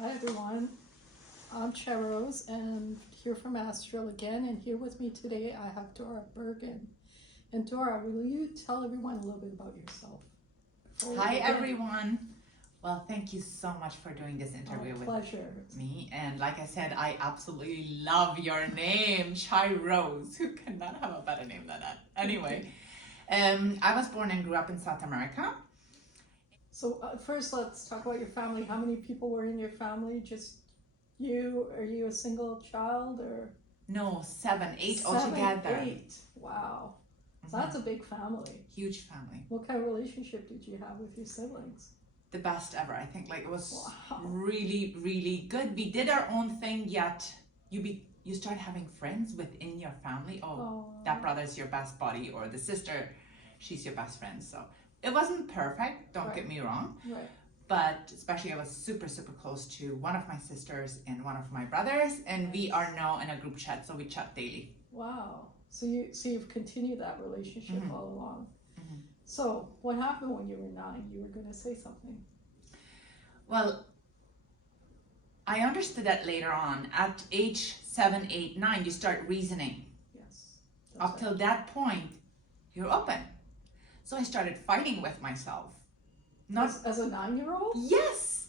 Hi everyone, I'm Cheros and here from Astral again, and here with me today I have Dora Bergen. And Dora, will you tell everyone a little bit about yourself? Hi everyone. Well, thank you so much for doing this interview with me. And like I said, I absolutely love your name, Chai Rose. Who cannot have a better name than that? Anyway, I was born and grew up in South America. So first let's talk about your family. How many people were in your family? Just you? Are you a single child or? No, eight altogether. 8, wow. So that's a big family. Huge family. What kind of relationship did you have with your siblings? The best ever. I think like it was really, really good. We did our own thing, yet you start having friends within your family. That brother's your best buddy, or the sister, she's your best friend. So it wasn't perfect, don't get me wrong. Right. But especially I was super, super close to one of my sisters and one of my brothers, and we are now in a group chat, so we chat daily. Wow. So you've continued that relationship all along. So what happened when you were 9? You were going to say something. Well, I understood that later on. At age 7, 8, 9, you start reasoning. Yes. Up till that point, you're open. So I started fighting with myself. Not as a 9-year-old? Yes.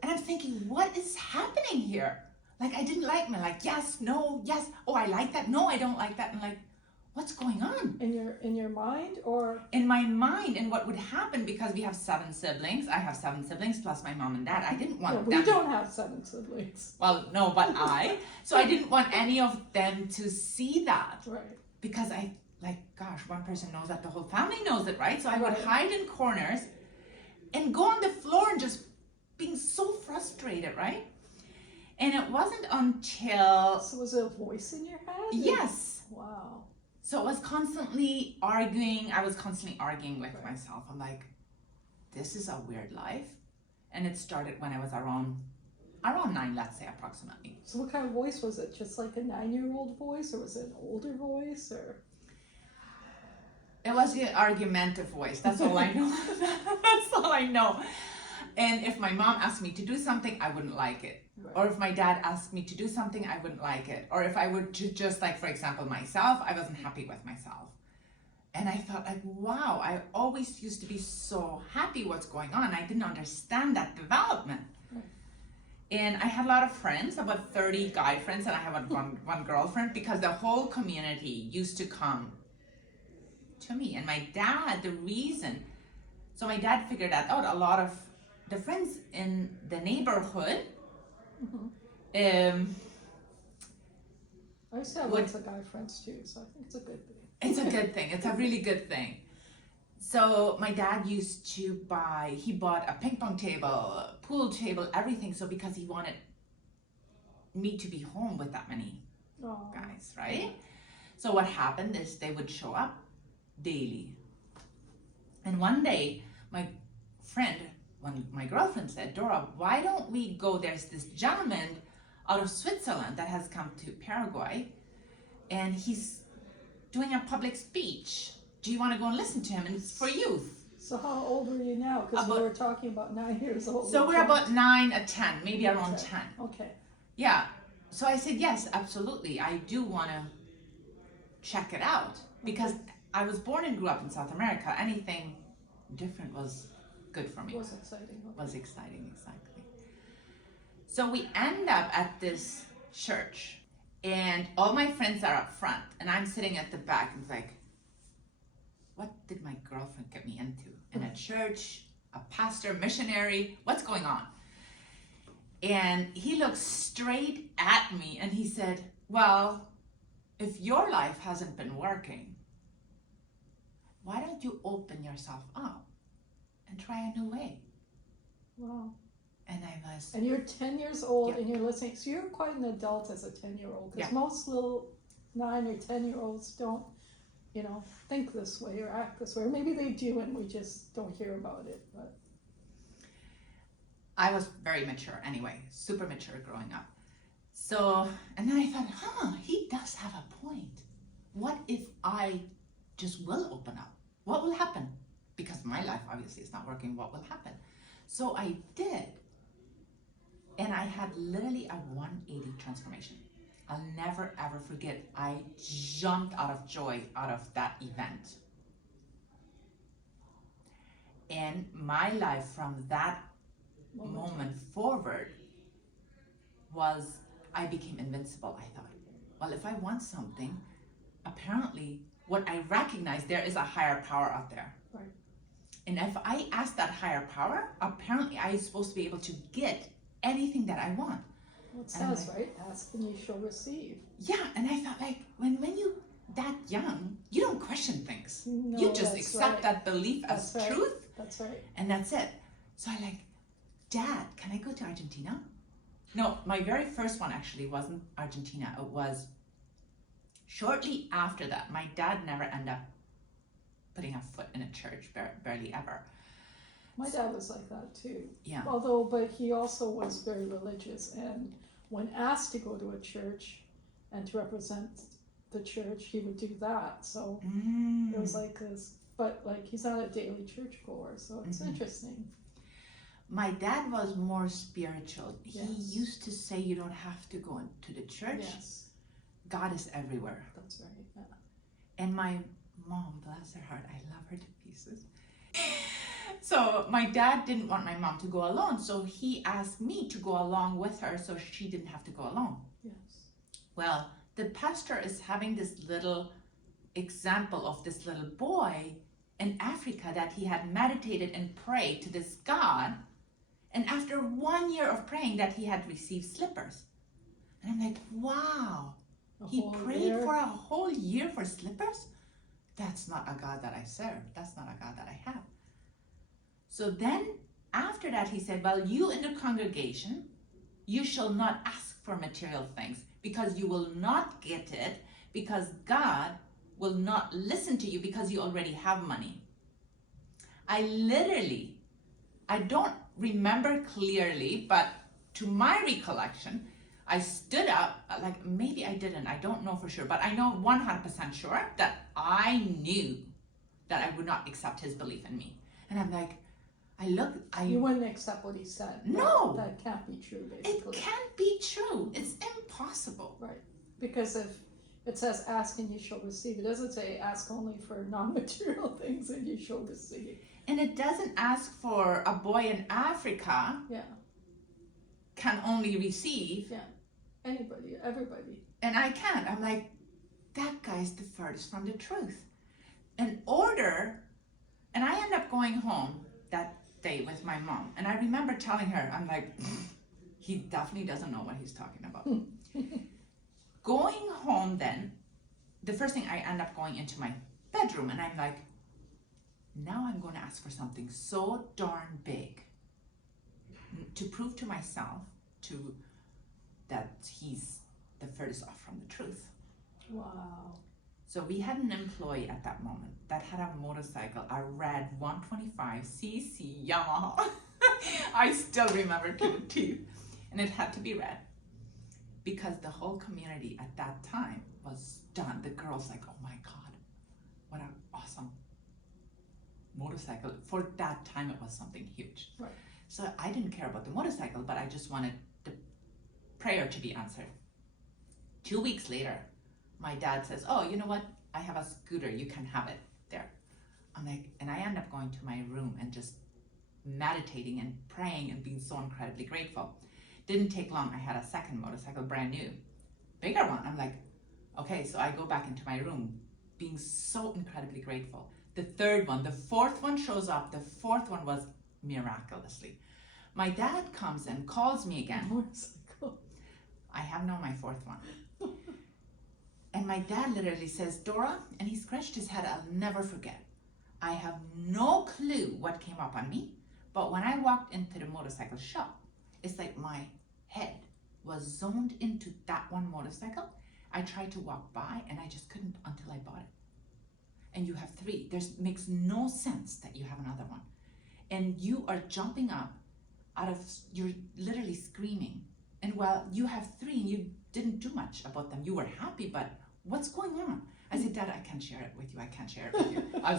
And I'm thinking, what is happening here? Like, I didn't like me. Like, yes, no, yes. Oh, I like that. No, I don't like that. And like, what's going on? In your mind, or? In my mind. And what would happen, because we have 7 siblings. I have 7 siblings plus my mom and dad. I didn't want them. We don't have 7 siblings. Well, no, but so I didn't want any of them to see that. Right. Because gosh, one person knows that, the whole family knows it, right? So I would hide in corners and go on the floor and just being so frustrated, right? And it wasn't until... So was it a voice in your head? Yes. Wow. So I was constantly arguing. With myself. I'm like, this is a weird life. And it started when I was around 9, let's say, approximately. So what kind of voice was it? Just like a 9-year-old voice, or was it an older voice, or? It was the argumentative voice. That's all I know. That's all I know. And if my mom asked me to do something, I wouldn't like it. Right. Or if my dad asked me to do something, I wouldn't like it. Or if I would just like, for example, myself, I wasn't happy with myself. And I thought like, wow, I always used to be so happy what's going on. I didn't understand that development. Right. And I had a lot of friends, about 30 guy friends, and I have one girlfriend, because the whole community used to come to me. And my dad, so my dad figured that out. A lot of the friends in the neighborhood, I used to have lots of guy friends too, so I think it's a good thing. It's a good thing. It's a really good thing. So my dad used to he bought a ping pong table, pool table, everything. So because he wanted me to be home with that many guys, right? So what happened is they would show up daily. And one day, my girlfriend said, Dora, why don't we go, there's this gentleman out of Switzerland that has come to Paraguay, and he's doing a public speech. Do you want to go and listen to him? And it's for youth. So how old are you now? Because we were talking about 9 years old. So we're about 9 or 10, maybe around 10. Okay. Yeah. So I said, yes, absolutely. I do want to check it out, because I was born and grew up in South America. Anything different was good for me. Was exciting. Okay. Was exciting, exactly. So we end up at this church, and all my friends are up front, and I'm sitting at the back, and it's like, what did my girlfriend get me into? In a church, a pastor, missionary, what's going on? And he looked straight at me, and he said, well, if your life hasn't been working, why don't you open yourself up and try a new way? Wow. And you're 10 years old, and you're listening. So you're quite an adult as a 10-year-old, because most little 9 or 10-year-olds don't, think this way or act this way. Or maybe they do, and we just don't hear about it. But I was very mature anyway, super mature growing up. So, and then I thought, he does have a point. What if I just will open up? What will happen? Because my life obviously is not working. What will happen? So I did. And I had literally a 180 transformation. I'll never ever forget. I jumped out of joy out of that event. And my life from that moment forward was, I became invincible. I thought, well, if I want something, apparently what I recognize, there is a higher power out there. Right. And if I ask that higher power, apparently I am supposed to be able to get anything that I want. Well, it says, right? Ask and you shall receive. Yeah, and I thought, like, when you that young, you don't question things. No, You just accept that belief as truth. That's right. And that's it. So I like, Dad, can I go to Argentina? No, my very first one actually wasn't Argentina. It was shortly after that. My dad never ended up putting a foot in a church, barely ever. My dad was like that too. Yeah. But he also was very religious, and when asked to go to a church and to represent the church, he would do that. So it was like this, but like he's not a daily church goer, so it's interesting. My dad was more spiritual. Yes. He used to say you don't have to go into the church. Yes. God is everywhere. That's right. Yeah. And my mom, bless her heart, I love her to pieces. So my dad didn't want my mom to go alone, so he asked me to go along with her so she didn't have to go alone. Yes. Well, the pastor is having this little example of this little boy in Africa that he had meditated and prayed to this God, and after 1 year of praying that he had received slippers. And I'm like, wow, he prayed for a whole year for slippers? That's not a God that I serve. That's not a God that I have. So then after that he said, well, you in the congregation, you shall not ask for material things, because you will not get it, because God will not listen to you because you already have money. I don't remember clearly, but to my recollection, I stood up, like maybe I didn't, I don't know for sure, but I know 100% sure that I knew that I would not accept his belief in me. And I'm like, You wouldn't accept what he said. No. That can't be true, basically. It can't be true. It's impossible. Right. Because if it says ask and you shall receive, it doesn't say ask only for non-material things and you shall receive. And it doesn't ask for a boy in Africa can only receive. Yeah. Anybody, everybody. And I can't. I'm like, that guy's the furthest from the truth. And I end up going home that day with my mom. And I remember telling her, I'm like, he definitely doesn't know what he's talking about. Going home then, the first thing I end up going into my bedroom, and I'm like, now I'm going to ask for something so darn big to prove to myself that he's the furthest off from the truth. Wow. So we had an employee at that moment that had a motorcycle, a red 125cc Yamaha. I still remember to the teeth. And it had to be red because the whole community at that time was stunned. The girls like, oh my God, what an awesome motorcycle. For that time, it was something huge. Right. So I didn't care about the motorcycle, but I just wanted the prayer to be answered. 2 weeks later, my dad says, oh, you know what? I have a scooter. You can have it there. I'm like, and I end up going to my room and just meditating and praying and being so incredibly grateful. Didn't take long. I had a second motorcycle, brand new, bigger one. I'm like, okay, so I go back into my room being so incredibly grateful. The third one, the fourth one shows up. The fourth one was miraculously. My dad comes and calls me again. Motorcycle. I have now my fourth one. And my dad literally says, Dora, and he scratched his head, I'll never forget. I have no clue what came up on me, but when I walked into the motorcycle shop, it's like my head was zoned into that one motorcycle. I tried to walk by and I just couldn't until I bought it. And you have three. Makes no sense that you have another one. And you are jumping up you're literally screaming. And while you have three and you didn't do much about them, you were happy, but what's going on? I said, Dad, I can't share it with you. I can't share it with you. I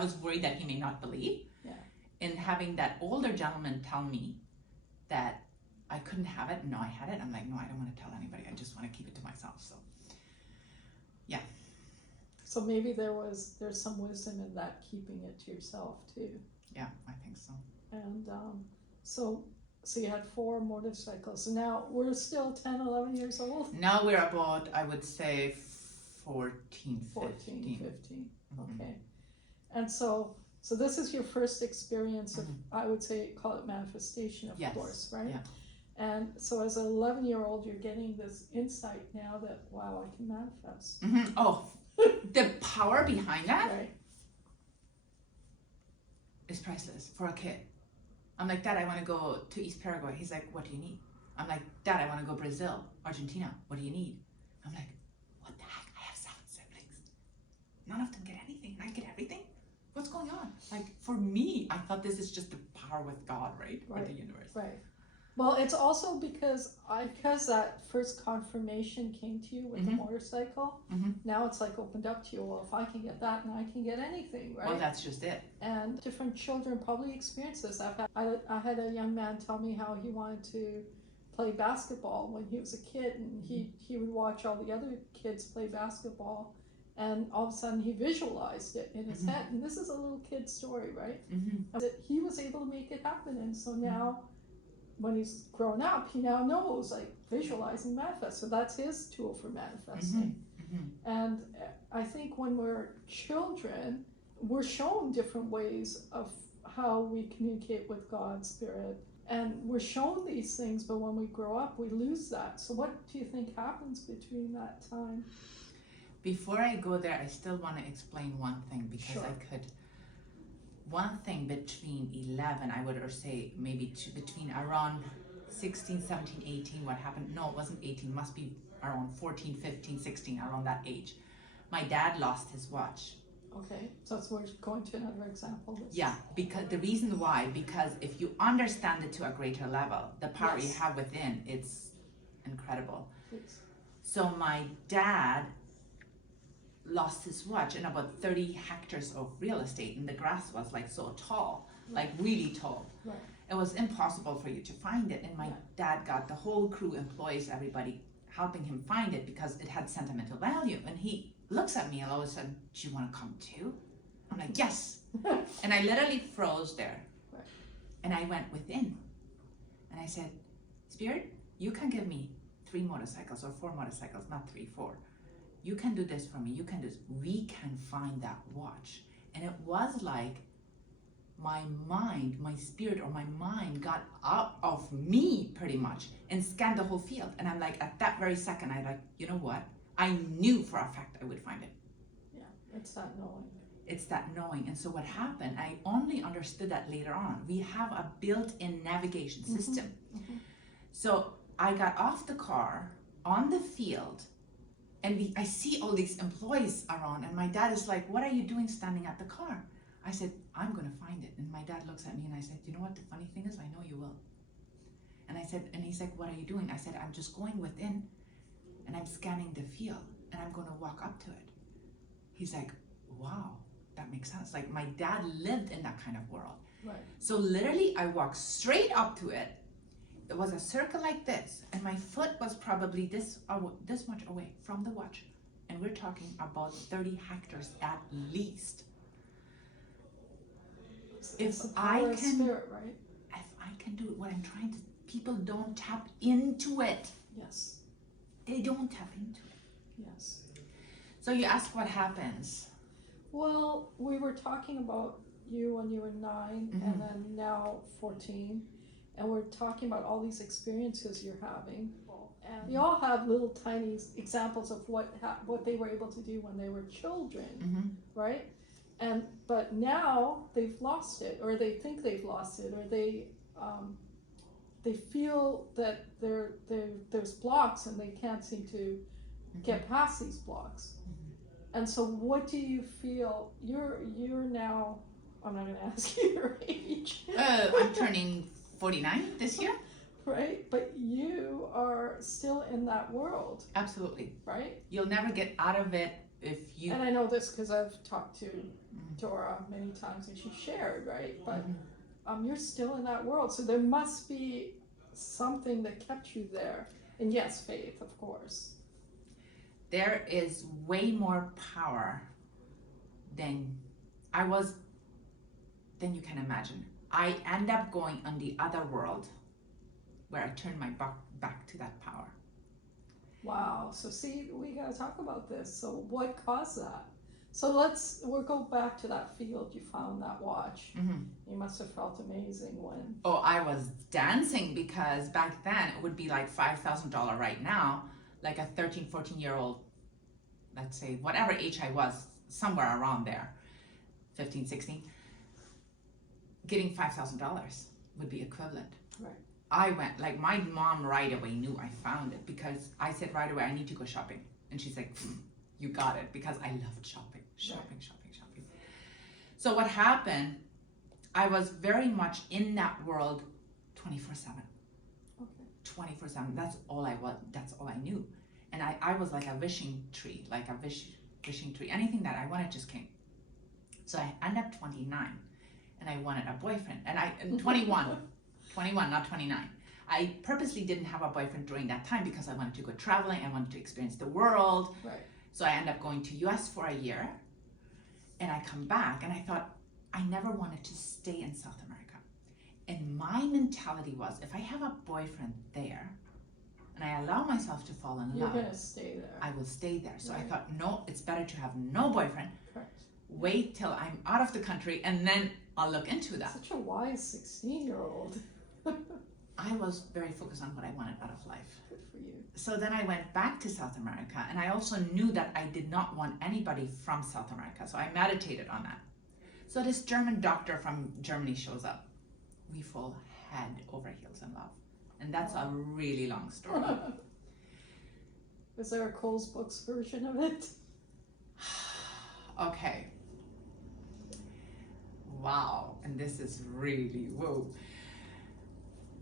was worried that he may not believe. Yeah. And having that older gentleman tell me that I couldn't have it. No, I had it. I'm like, no, I don't want to tell anybody. I just want to keep it to myself. So, yeah. So maybe there's some wisdom in that, keeping it to yourself too. Yeah, I think so. And so you had 4 motorcycles. So now we're still 10, 11 years old? Now we're about, I would say, 14, 15. Mm-hmm. Okay. And so this is your first experience of, I would say, call it manifestation, of course, right? Yeah. And so as an 11-year-old, you're getting this insight now that, wow, I can manifest. Mm-hmm. Oh, the power behind that is priceless for a kid. I'm like, Dad, I want to go to East Paraguay. He's like, what do you need? I'm like, Dad, I want to go Brazil, Argentina. What do you need? I'm like, what the heck? I have 7 siblings. None of them get anything. I get everything? What's going on? Like, for me, I thought this is just the power with God, right? Or the universe. Right. Well, it's also because that first confirmation came to you with the motorcycle. Now it's like opened up to you. Well, if I can get that, then I can get anything, right? Well, that's just it. And different children probably experience this. I had a young man tell me how he wanted to play basketball when he was a kid, and he would watch all the other kids play basketball, and all of a sudden he visualized it in his head. And this is a little kid story, right? That he was able to make it happen, and so now. When he's grown up, he now knows, like, visualizing manifest. So that's his tool for manifesting. And I think when we're children, we're shown different ways of how we communicate with God, Spirit. And we're shown these things, but when we grow up, we lose that. So what do you think happens between that time? Before I go there, I still want to explain one thing, because I could. One thing between 11, I would say maybe between around 16, 17, 18, what happened? No, it wasn't 18, must be around 14, 15, 16, around that age. My dad lost his watch. Okay, so we're going to another example. Yeah, because the reason why, because if you understand it to a greater level, the power you have within, it's incredible. Please. So my dad lost his watch in about 30 hectares of real estate, and the grass was like so tall, like really tall. Right. It was impossible for you to find it, and my dad got the whole crew, employees, everybody helping him find it because it had sentimental value. And he looks at me and all of a sudden, do you want to come too? I'm like, yes. And I literally froze there. Right. And I went within and I said, Spirit, you can give me 3 motorcycles or 4 motorcycles, not 3, 4. You can do this for me, you can do this. We can find that watch. And it was like my mind, my spirit or my mind got out of me pretty much and scanned the whole field. And I'm like, at that very second, I like, you know what? I knew for a fact I would find it. Yeah, it's that knowing. It's that knowing. And so what happened, I only understood that later on. We have a built-in navigation system. So I got off the car on the field, and I see all these employees around, and my dad is like, what are you doing standing at the car? I said, I'm gonna find it. And my dad looks at me and I said, you know what the funny thing is? I know you will. And I said, and he's like, what are you doing? I said, I'm just going within and I'm scanning the field and I'm gonna walk up to it. He's like, wow, that makes sense. Like, my dad lived in that kind of world. Right. So literally I walked straight up to it. It was a circle like this, and my foot was probably this much away from the watch. And we're talking about 30 hectares at least. If I can, spirit, right? if I can do it, what I'm trying to, people don't tap into it. Yes. They don't tap into it. Yes. So you ask what happens. Well, we were talking about you when you were 9, and then now 14. And we're talking about all these experiences you're having, and we all have little tiny examples of what they were able to do when they were children, right? But now they've lost it, or they think they've lost it, or they feel that there's blocks and they can't seem to get past these blocks. And so, what do you feel? You're now. I'm not going to ask you your age. I'm turning 49 this year. Right, but you are still in that world. Absolutely. Right? You'll never get out of it if you... And I know this because I've talked to Dora many times and she shared, right? But you're still in that world. So there must be something that kept you there? And yes, faith, of course. There is way more power than you can imagine. I end up going on the other world where I turn my back to that power. Wow. So see, we got to talk about this. So what caused that? So we'll go back to that field. You found that watch. Mm-hmm. You must have felt amazing when. Oh, I was dancing because back then it would be like $5,000 right now, like a 13, 14-year-old, let's say, whatever age I was, somewhere around there, 15, 16, getting $5,000 would be equivalent. Right. I went, like my mom right away knew I found it because I said right away, I need to go shopping. And she's like, you got it, because I loved shopping. So what happened, I was very much in that world 24/7. Okay. 24/7, that's all I was, that's all I knew. And I was like a wishing tree, wishing tree. Anything that I wanted just came. So I ended up 29 and I wanted a boyfriend. And 21, not 29. I purposely didn't have a boyfriend during that time because I wanted to go traveling, I wanted to experience the world. Right. So I ended up going to US for a year, and I come back and I thought I never wanted to stay in South America. And my mentality was, if I have a boyfriend there and I allow myself to fall in You're love, gonna stay there. I will stay there. So Right. I thought, no, it's better to have no boyfriend. Correct. Wait till I'm out of the country and then I'll look into that. Such a wise 16-year-old. I was very focused on what I wanted out of life. Good for you. So then I went back to South America, and I also knew that I did not want anybody from South America, so I meditated on that. So this German doctor from Germany shows up. We fall head over heels in love, and that's a really long story. Is there a Cole's Books version of it? Okay. Wow, and this is really, whoa.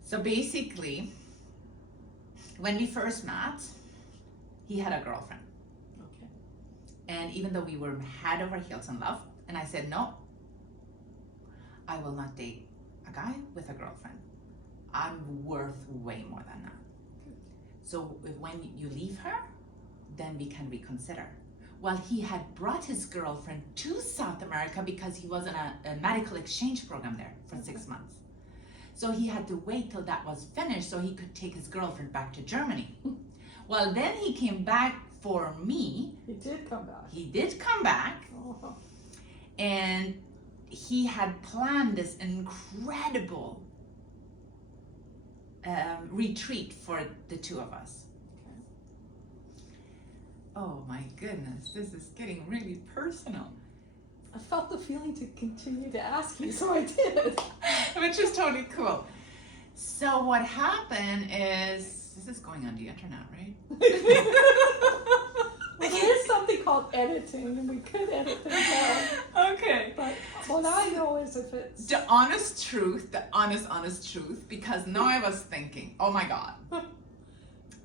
So basically, when we first met, he had a girlfriend. Okay. And even though we were head over heels in love, and I said, no, I will not date a guy with a girlfriend. I'm worth way more than that. So when you leave her, then we can reconsider. Well, he had brought his girlfriend to South America because he was in a medical exchange program there for 6 months. So he had to wait till that was finished so he could take his girlfriend back to Germany. Well, then he came back for me. He did come back. He did come back. Oh. And he had planned this incredible retreat for the two of us. Okay. Oh my goodness, this is getting really personal. I felt the feeling to continue to ask you, so I did. Which is totally cool. So what happened is, this is going on the internet, right? Well, there is something called editing, and we could edit things out. Okay. But what I know is if it's... The honest truth, the honest truth, because now I was thinking, oh my God,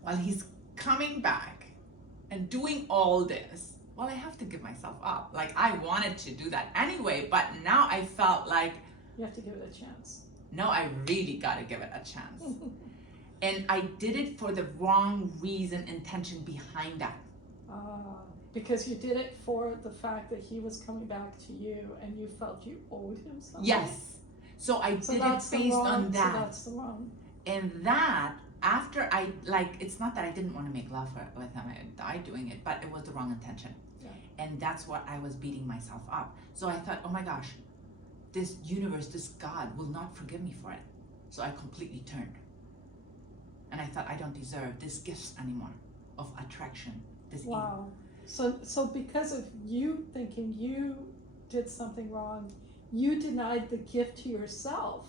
while he's coming back and doing all this, well, I have to give myself up. Like, I wanted to do that anyway, but now I felt like, You have to give it a chance. no, I really got to give it a chance. And I did it for the wrong reason, intention behind that. Because you did it for the fact that he was coming back to you and you felt you owed him something. Yes. So I did it based on that. So that's the wrong. And that, after I, like, it's not that I didn't want to make love with him, I died doing it, but it was the wrong intention. Yeah. And that's what I was beating myself up. So I thought, oh my gosh, this universe, this God will not forgive me for it. So I completely turned. And I thought, I don't deserve these gifts anymore of attraction. This Wow. So because of you thinking you did something wrong, you denied the gift to yourself.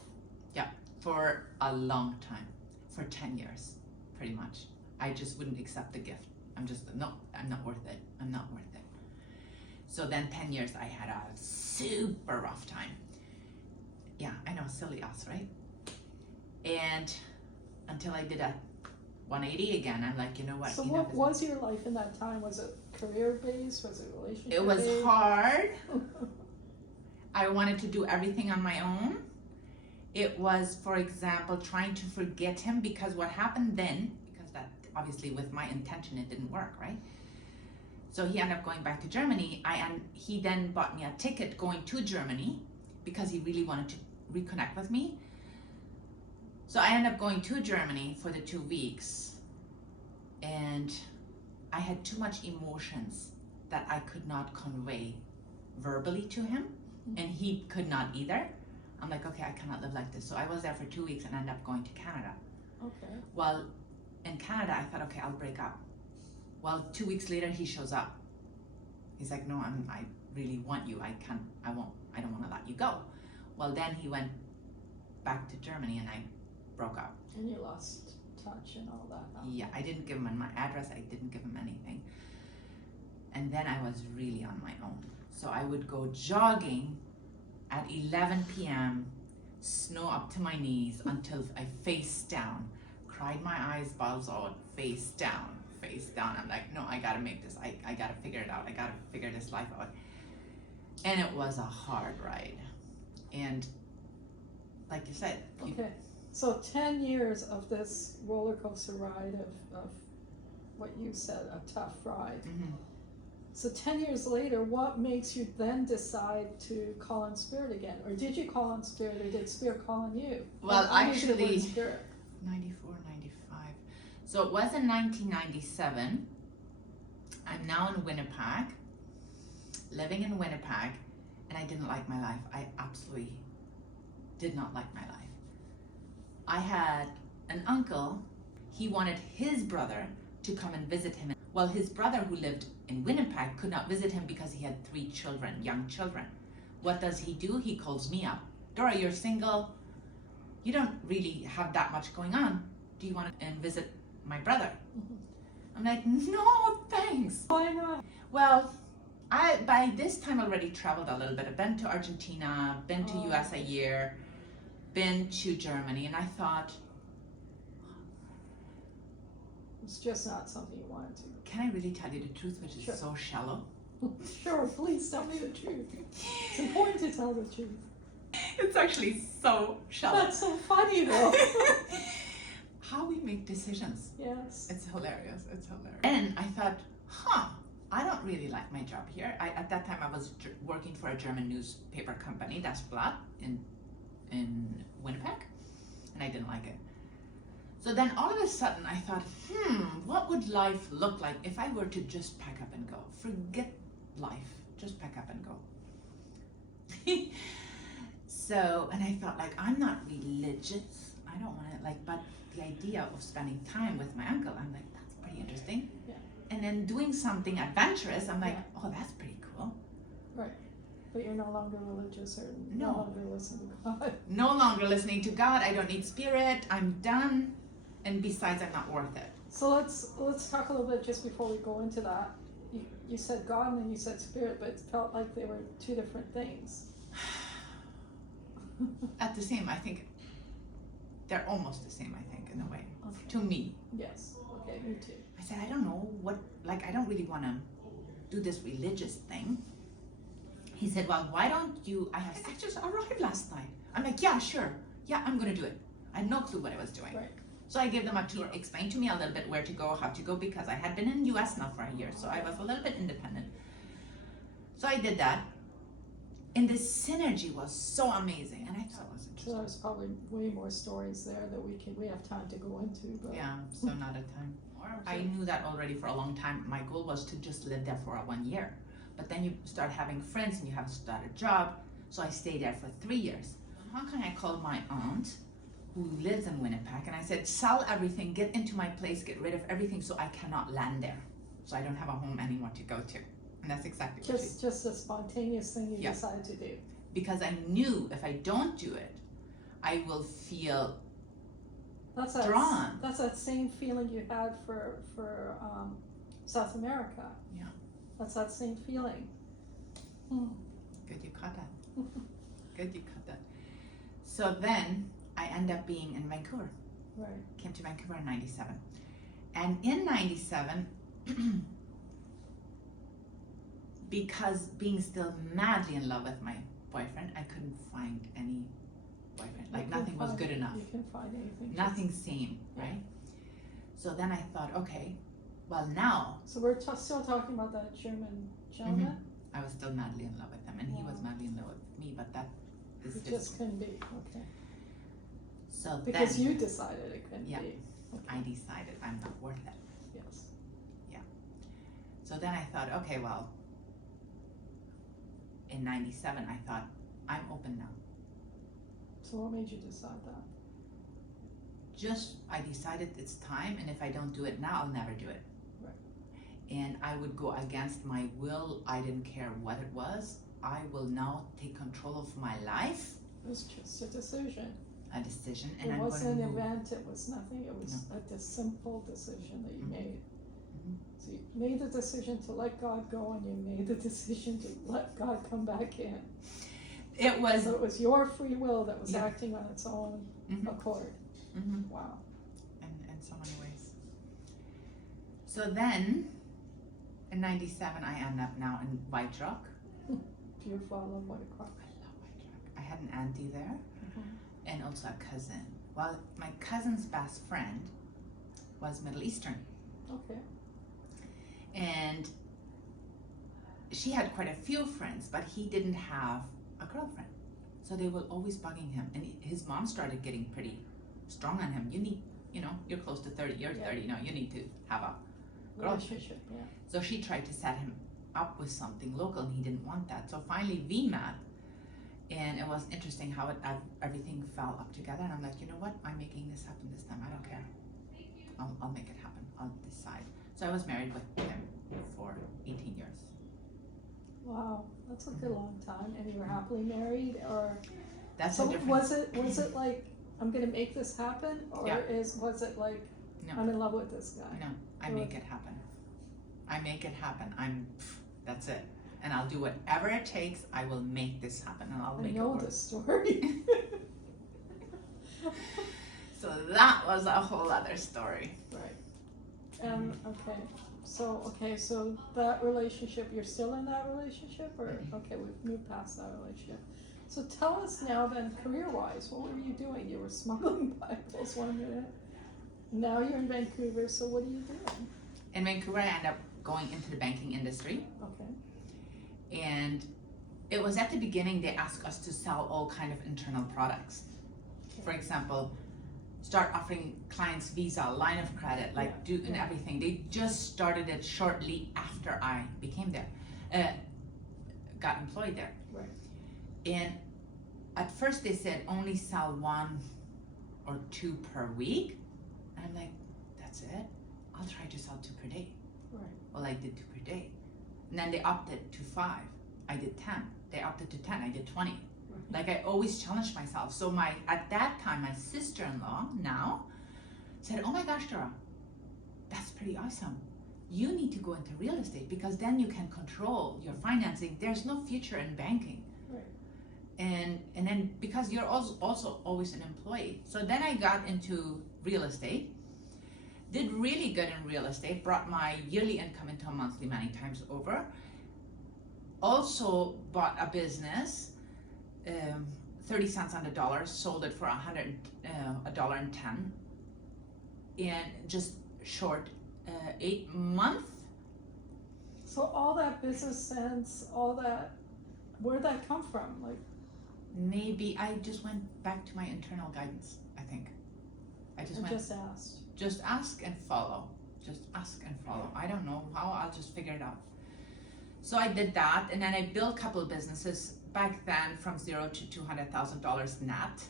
Yeah, for a long time, for 10 years, pretty much. I just wouldn't accept the gift. No, I'm not worth it. I'm not worth it. So then 10 years, I had a super rough time. Yeah, I know, silly us, right? And until I did a 180 again, I'm like, you know what? So what was your life in that time? Was it career-based? Was it relationship-based? It was hard. I wanted to do everything on my own. It was, for example, trying to forget him, because what happened then, because that obviously with my intention it didn't work, right? So he ended up going back to Germany. He then bought me a ticket going to Germany because he really wanted to reconnect with me. So I ended up going to Germany for the 2 weeks, and I had too much emotions that I could not convey verbally to him, and he could not either. I'm like, okay, I cannot live like this. So I was there for 2 weeks and ended up going to Canada. Okay. Well, in Canada, I thought, okay, I'll break up. Well, 2 weeks later, he shows up. He's like, no, I really want you. I don't want to let you go. Well, then he went back to Germany and I broke up. And you lost touch and all that. Huh? Yeah, I didn't give him my address. I didn't give him anything. And then I was really on my own. So I would go jogging at 11 p.m., snow up to my knees until I face down, cried my eyes balls out, face down. I'm like, no, I gotta make this. I gotta figure it out. I gotta figure this life out. And it was a hard ride. And like you said, okay. So 10 years of this roller coaster ride of what you said, a tough ride. Mm-hmm. So 10 years later, what makes you then decide to call on Spirit again? Or did you call on Spirit, or did Spirit call on you? Well, When did you actually, learn Spirit? 94, 95. So it was in 1997. I'm now in Winnipeg, living in Winnipeg, and I didn't like my life. I absolutely did not like my life. I had an uncle. He wanted his brother to come and visit him. Well, his brother, who lived in Winnipeg, could not visit him because he had 3 children, young children. What does he do? He calls me up. Dora, you're single. You don't really have that much going on. Do you want to visit my brother? Mm-hmm. I'm like, no, thanks. Why not? Well, I by this time already traveled a little bit. I've been to Argentina, been to US a year, been to Germany, and I thought, It's just not something you wanted to. can I really tell you the truth, which is Sure. so shallow? Sure, please tell me the truth. It's important to tell the truth. It's actually so shallow. That's so funny though. How we make decisions. Yes. It's hilarious. It's hilarious. And I thought, I don't really like my job here. At that time I was working for a German newspaper company, Das Blatt, in Winnipeg, and I didn't like it. So then all of a sudden I thought, what would life look like if I were to just pack up and go? Forget life, just pack up and go. So, and I thought, like, I'm not religious. I don't want to, like, but the idea of spending time with my uncle, I'm like, that's pretty interesting. Yeah. And then doing something adventurous, I'm like, Yeah. oh, that's pretty cool. Right. But you're no longer religious, or No. no longer listening to God. No longer listening to God. I don't need spirit. I'm done. And besides, I'm not worth it. So let's talk a little bit just before we go into that. You said God and then you said Spirit, but it felt like they were 2 different things. At the same, I think they're almost the same, I think, in a way. Okay. To me. Yes. Okay, me too. I said, I don't know what, like, I don't really want to do this religious thing. He said, well, why don't you, I just arrived last night. I'm like, yeah, sure. Yeah, I'm going to do it. I had no clue what I was doing. Right. So I gave them a tour, explained to me a little bit where to go, how to go, because I had been in the US now for a year, so I was a little bit independent. So I did that. And the synergy was so amazing, and I thought it was So interesting. there's probably way more stories there that we have time to go into. But Yeah, so not a time. I knew that already for a long time. My goal was to just live there for 1 year. But then you start having friends and you have to start a job. So I stayed there for 3 years. In Hong Kong, I called my aunt, who lives in Winnipeg, and I said, sell everything, get into my place, get rid of everything so I cannot land there. So I don't have a home anymore to go to. And that's exactly what she just a spontaneous thing you Yeah. decided to do. Because I knew if I don't do it, I will feel That's drawn. That's that same feeling you had for South America. Yeah. That's that same feeling. Good, you caught that. Good, you caught that. So then I end up being in Vancouver. Right. Came to Vancouver in 97. And in 97, because being still madly in love with my boyfriend, I couldn't find any boyfriend. Like nothing enough. You can find anything. Nothing same, right? So then I thought, okay, well now. So we're still talking about that German gentleman? I was still madly in love with him, and he was madly in love with me, but that is It just couldn't be, okay. So because then, you decided it couldn't be. Okay. I decided I'm not worth it. Yes. Yeah. So then I thought, okay, well, in 97, I thought, I'm open now. So what made you decide that? I decided it's time, and if I don't do it now, I'll never do it. Right. And I would go against my will. I didn't care what it was. I will now take control of my life. It was just a decision. A decision, and It I'm wasn't going to an move. event, it was nothing, it was a simple decision that you made. So you made the decision to let God go, and you made the decision to let God come back in. It was. So it was your free will that was acting on its own accord. Wow. In so many ways. So then, in 97, I end up now in White Rock. Beautiful, I love White Rock. I love White Rock. I had an auntie there, and also a cousin. Well, my cousin's best friend was Middle Eastern. Okay. And she had quite a few friends, but he didn't have a girlfriend. So they were always bugging him. And his mom started getting pretty strong on him. You need, you're close to 30, you're 30, you need to have a Relationship, yeah. So she tried to set him up with something local, and he didn't want that. So finally we met, and it was interesting how everything fell up together. And I'm like, you know what? I'm making this happen this time. I don't care. I'll make it happen. I'll decide. So I was married with him for 18 years. Wow, that's a good long time. And you were happily married, or That's so a different. was it like, I'm gonna make this happen, or was it like, No. I'm in love with this guy? No, I make it happen. I make it happen. That's it. And I'll do whatever it takes. I will make this happen, and I'll make it work. I know the story. So that was a whole other story. Right. So that relationship, you're still in that relationship, or okay, we've moved past that relationship. So tell us now then, career-wise, what were you doing? You were smuggling Bibles one minute. Now you're in Vancouver, so what are you doing? In Vancouver, I ended up going into the banking industry. Okay. And it was at the beginning, they asked us to sell all kind of internal products. Okay. For example, start offering clients Visa, line of credit, and everything. They just started it shortly after I became there, got employed there. Right. And at first they said only sell 1 or 2 per week. And I'm like, that's it? I'll try to sell 2 per day. Right. Well, I did 2 per day. And then they upped it to 5. I did 10. They upped it to 10. I did 20. Right. Like I always challenged myself. So at that time, my sister-in-law now said, oh my gosh, Dora, that's pretty awesome. You need to go into real estate because then you can control your financing. There's no future in banking. Right. And then because you're also always an employee. So then I got into real estate. Did really good in real estate, brought my yearly income into a monthly many times over. Also bought a business, 30 cents on the dollar, sold it for $1.10 in just short 8 months. So all that business sense, all that, where'd that come from? Like, maybe I just went back to my internal guidance, I think. I just asked. Just ask and follow. Just ask and follow. I don't know how, I'll just figure it out. So I did that, and then I built a couple of businesses back then from $0 to $200,000 net.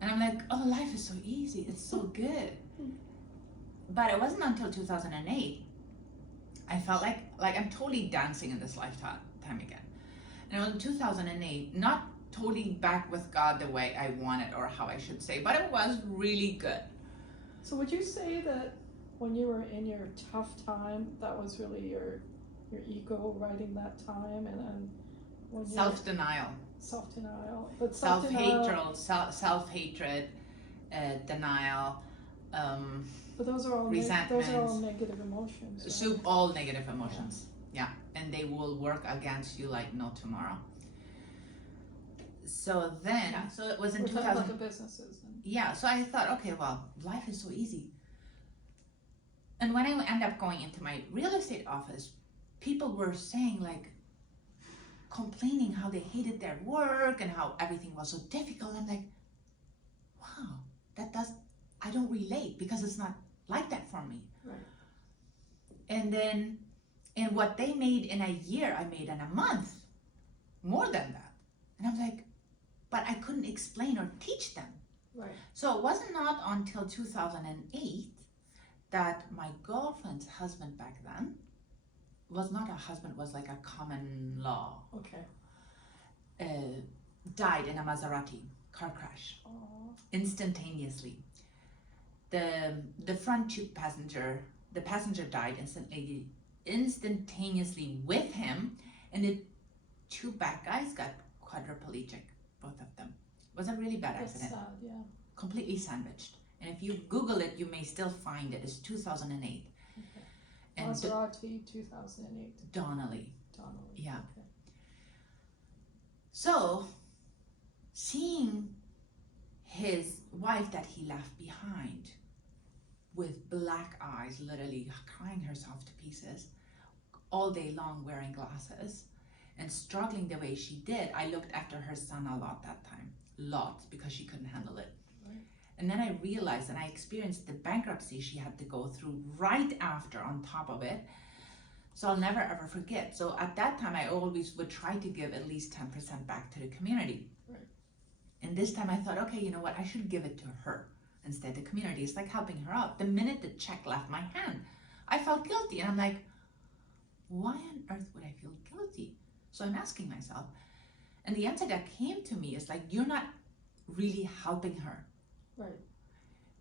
And I'm like, oh, life is so easy. It's so good. But it wasn't until 2008 I felt like I'm totally dancing in this lifetime again. And it was in 2008, not totally back with God the way I wanted, or how I should say, but it was really good. So would you say that when you were in your tough time, that was really your ego writing that time, and then when self-denial, but self-hatred, denial, but those are all negative emotions. Right? So all negative emotions, yeah, and they will work against you like no tomorrow. So then, so it was in We're talking 2000. about the businesses. And, Yeah, so I thought, okay, well, life is so easy. And when I ended up going into my real estate office, people were saying, like, complaining how they hated their work and how everything was so difficult. I'm like, wow, I don't relate because it's not like that for me. right. And then, and what they made in a year, I made in a month, more than that. And I was like, but I couldn't explain or teach them. Right. So it wasn't not until 2008 that my girlfriend's husband back then was not a husband, was like a common law, Okay. died in a Maserati car crash. Oh. Instantaneously. The front two passenger, the passenger died instantaneously with him, and the two back guys got quadriplegic, both of them. It was a really bad That's accident. sad, yeah. Completely sandwiched. And if you Google it, you may still find it. It's 2008. Okay. And Maserati, 2008. Donnelly. Donnelly. Yeah. Okay. So, seeing his wife that he left behind with black eyes, literally crying herself to pieces, all day long wearing glasses, and struggling the way she did, I looked after her son a lot that time. Lots, because she couldn't handle it. Right. And then I realized, and I experienced the bankruptcy she had to go through right after on top of it. So I'll never ever forget. So at that time, I always would try to give at least 10% back to the community. Right. And this time I thought, okay, you know what? I should give it to her instead. The community is like helping her out. The minute the check left my hand, I felt guilty. And I'm like, why on earth would I feel guilty? So I'm asking myself. And the answer that came to me is like, you're not really helping her. Right.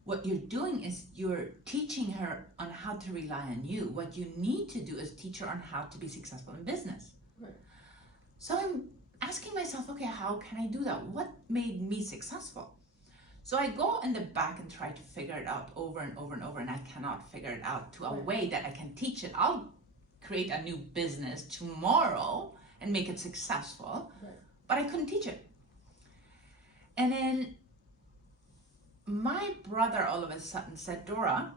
What you're doing is you're teaching her on how to rely on you. What you need to do is teach her on how to be successful in business. Right. So I'm asking myself, okay, how can I do that? What made me successful? So I go in the back and try to figure it out over and over and over, and I cannot figure it out to a Right. way that I can teach it. I'll create a new business tomorrow and make it successful, Right. but I couldn't teach it. And then my brother all of a sudden said, Dora,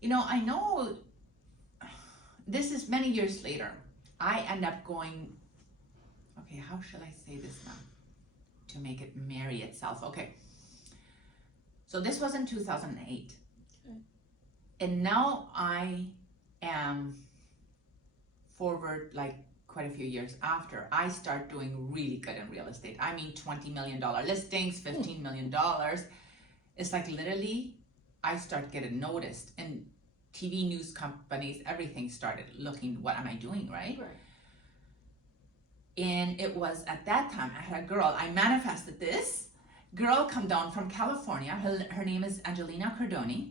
you know, I know this is many years later. I end up going, okay, how should I say this now to make it marry itself? Okay. So this was in 2008. Okay. And now I am forward like quite a few years after. I start doing really good in real estate. I mean, $20 million listings, $15 million. It's like literally I start getting noticed, and TV news companies, everything started looking, what am I doing, right? Right. And it was at that time, I had a girl, I manifested this girl come down from California. Her name is Angelina Cardoni.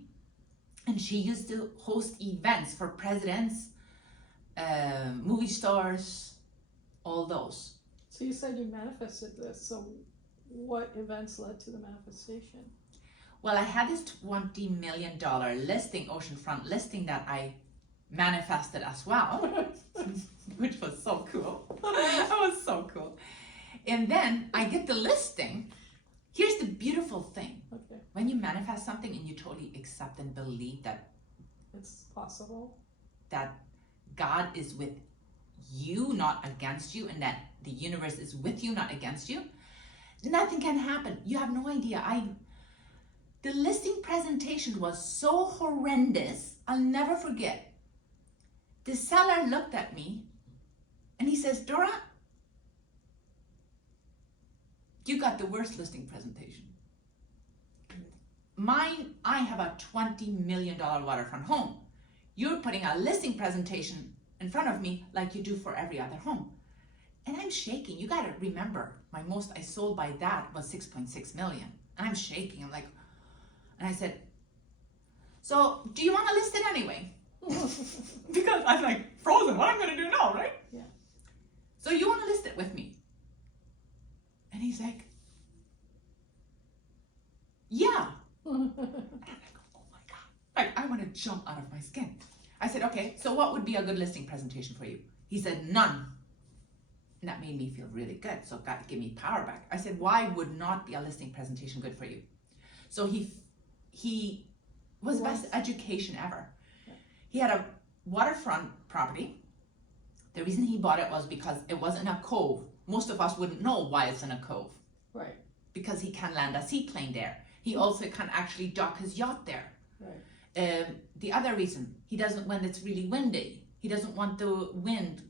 And she used to host events for presidents, movie stars, all those. So you said you manifested this. So what events led to the manifestation? Well, I had this $20 million listing, oceanfront listing, that I manifested as well, which was so cool. That was so cool. And then I get the listing. Here's the beautiful thing. Okay. When you manifest something and you totally accept and believe that It's possible. God is with you, not against you, and that the universe is with you, not against you, nothing can happen. You have no idea. The listing presentation was so horrendous, I'll never forget. The seller looked at me and he says, Dora, you got the worst listing presentation. Mine, I have a $20 million waterfront home. You're putting a listing presentation in front of me like you do for every other home. And I'm shaking. You gotta remember, my most I sold by that was 6.6 million. And I'm shaking. I'm like, and I said, so do you want to list it anyway? Because I'm like frozen. What am I gonna do now, right? Yeah. So you want to list it with me? And he's like, yeah. And I'm like, oh my God. Like, I want to jump out of my skin. I said, okay, so what would be a good listing presentation for you? He said, none. And that made me feel really good. So God gave me power back. I said, why would not be a listing presentation good for you? So he was the best education ever. Yeah. He had a waterfront property. The reason he bought it was because it was in a cove. Most of us wouldn't know why it's in a cove. Right. Because he can land a seaplane there. He also can actually dock his yacht there. Right. The other reason, he doesn't, when it's really windy, he doesn't want the wind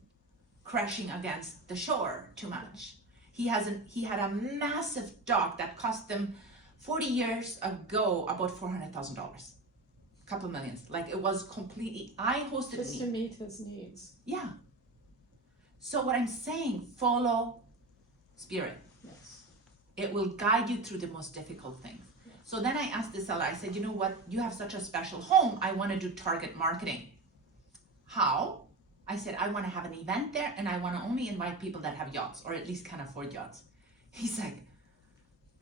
crashing against the shore too much. He had a massive dock that cost him 40 years ago about $400,000, a couple millions. Like it was completely, I hosted Just to meet his needs. Yeah. So what I'm saying, follow spirit. Yes. It will guide you through the most difficult things. Yes. So then I asked the seller, I said, you know what, you have such a special home, I want to do target marketing. How? I said, I want to have an event there and I want to only invite people that have yachts or at least can afford yachts. He's like,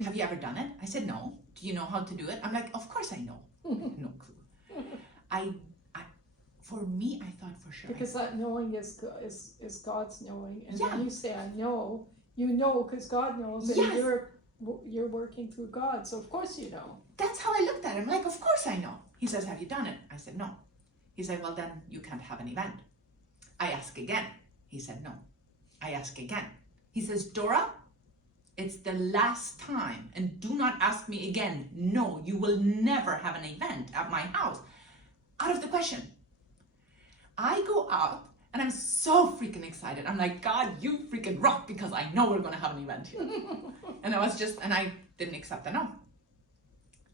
have you ever done it? I said, no. Do you know how to do it? I'm like, of course I know. No clue. For me, I thought for sure. Because that knowing is God's knowing. And Yeah. when you say, I know, you know because God knows. And Yes. you're working through God. So of course you know. That's how I looked at him. Like, of course I know. He says, have you done it? I said, no. He said, well, then you can't have an event. I ask again. He said, no. I ask again. He says, Dora, it's the last time and do not ask me again. No, you will never have an event at my house. Out of the question. I go out and I'm so freaking excited. I'm like, God, you freaking rock because I know we're going to have an event here. And I didn't accept the no.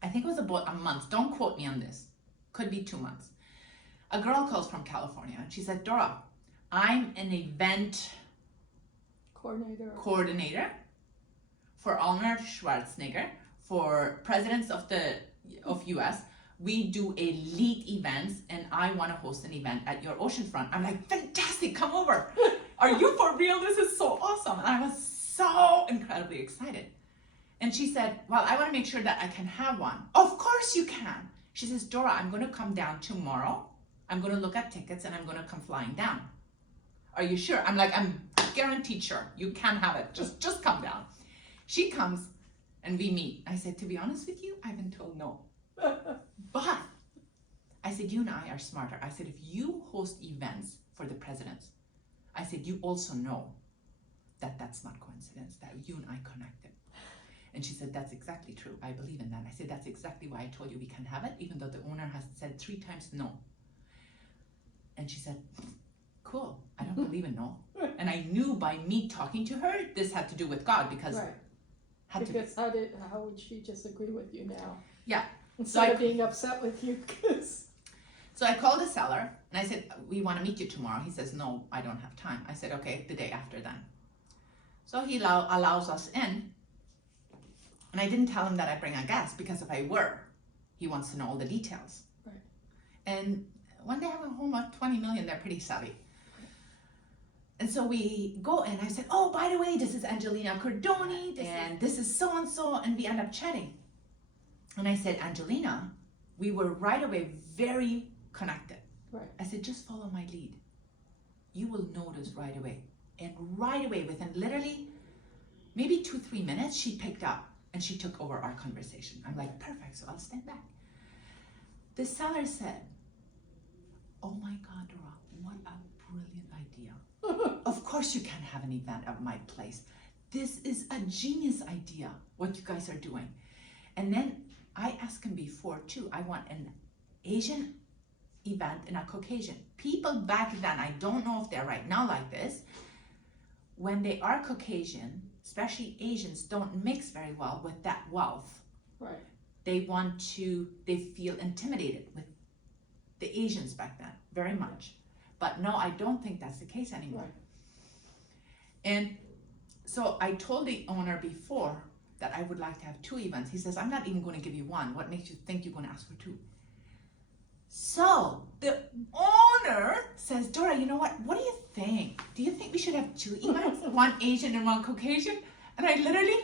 I think it was about a month. Don't quote me on this. Could be 2 months. A girl calls from California and she said, Dora, I'm an event coordinator for Arnold Schwarzenegger, for presidents of US. We do elite events and I want to host an event at your oceanfront. I'm like, fantastic, come over. Are you for real? This is so awesome. And I was so incredibly excited. And she said, well, I want to make sure that I can have one. Of course you can. She says, Dora, I'm going to come down tomorrow. I'm going to look at tickets and I'm going to come flying down. Are you sure? I'm like, I'm guaranteed sure. You can have it. Just come down. She comes and we meet. I said, to be honest with you, I've been told no. But I said, you and I are smarter. I said, if you host events for the presidents, I said, you also know that that's not coincidence, that you and I connected. And she said, that's exactly true. I believe in that. I said, that's exactly why I told you we can have it, even though the owner has said 3 times no. And she said, cool, I don't believe in no. And I knew by me talking to her, this had to do with God because right. Because how would she just agree with you now? Yeah. Instead of being upset with you. So I called the seller and I said, we want to meet you tomorrow. He says, no, I don't have time. I said, okay, the day after then. So he allows us in. And I didn't tell him that I bring a guest because if I were, he wants to know all the details. Right. And when they have a home of 20 million, they're pretty savvy. And so we go in. I said, oh, by the way, this is Angelina Cordoni and this is so-and-so. And we end up chatting. And I said, Angelina, we were right away very connected. Right. I said, just follow my lead. You will notice right away. And right away, within literally maybe 2-3 minutes, she picked up and she took over our conversation. I'm like, perfect, so I'll stand back. The seller said, oh my God, Dora, what a brilliant idea. Of course you can have an event at my place. This is a genius idea, what you guys are doing. And then I asked him before too, I want an Asian event and a Caucasian. People back then, I don't know if they're right now like this, when they are Caucasian, especially Asians, don't mix very well with that wealth. Right. They feel intimidated with the Asians back then, very much. But no, I don't think that's the case anymore. Right. And so I told the owner before that I would like to have 2 events. He says, I'm not even going to give you 1. What makes you think you're going to ask for 2? So the owner says, Dora, you know what? What do you think? Do you think we should have 2 events? 1 Asian and 1 Caucasian? And I literally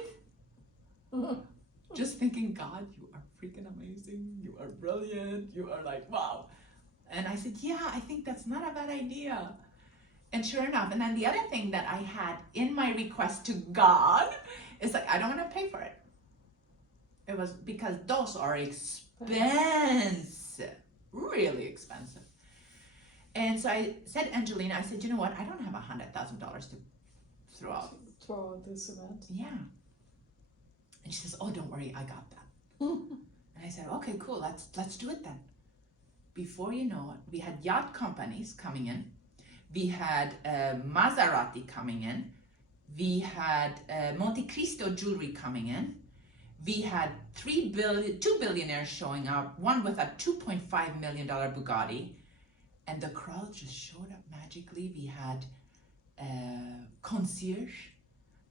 just thinking, God, you are freaking amazing. You are brilliant. You are like, wow. And I said, yeah, I think that's not a bad idea. And sure enough, and then the other thing that I had in my request to God is like, I don't want to pay for it. It was because those are expensive, really expensive. And so I said, Angelina, I said, you know what? I don't have $100,000 to throw out. Throw out this event. Yeah. And she says, oh, don't worry, I got that. And I said, okay, cool, let's do it then. Before you know it, we had yacht companies coming in. We had Maserati coming in. We had Monte Cristo jewelry coming in. We had two billionaires showing up, one with a $2.5 million Bugatti. And the crowd just showed up magically. We had concierge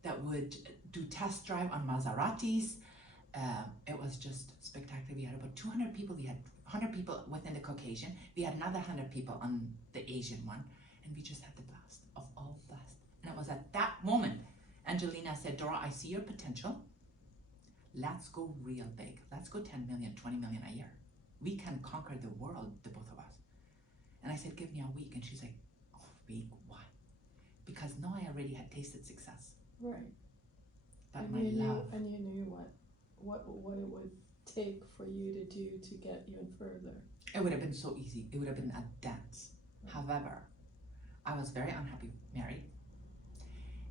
that would do test drive on Maseratis. It was just spectacular. We had about 200 people. We had 100 people within the Caucasian. We had another 100 people on the Asian one. And we just had the best of all best. And it was at that moment, Angelina said, Dora, I see your potential. Let's go real big. Let's go 10 million, 20 million a year. We can conquer the world, the both of us. And I said, give me a week. And she's like, oh, week? Why? Because now I already had tasted success. Right. But and my love. And you knew what it would take for you to do to get even further. It would have been so easy. It would have been a dance. Right. However, I was very unhappy married.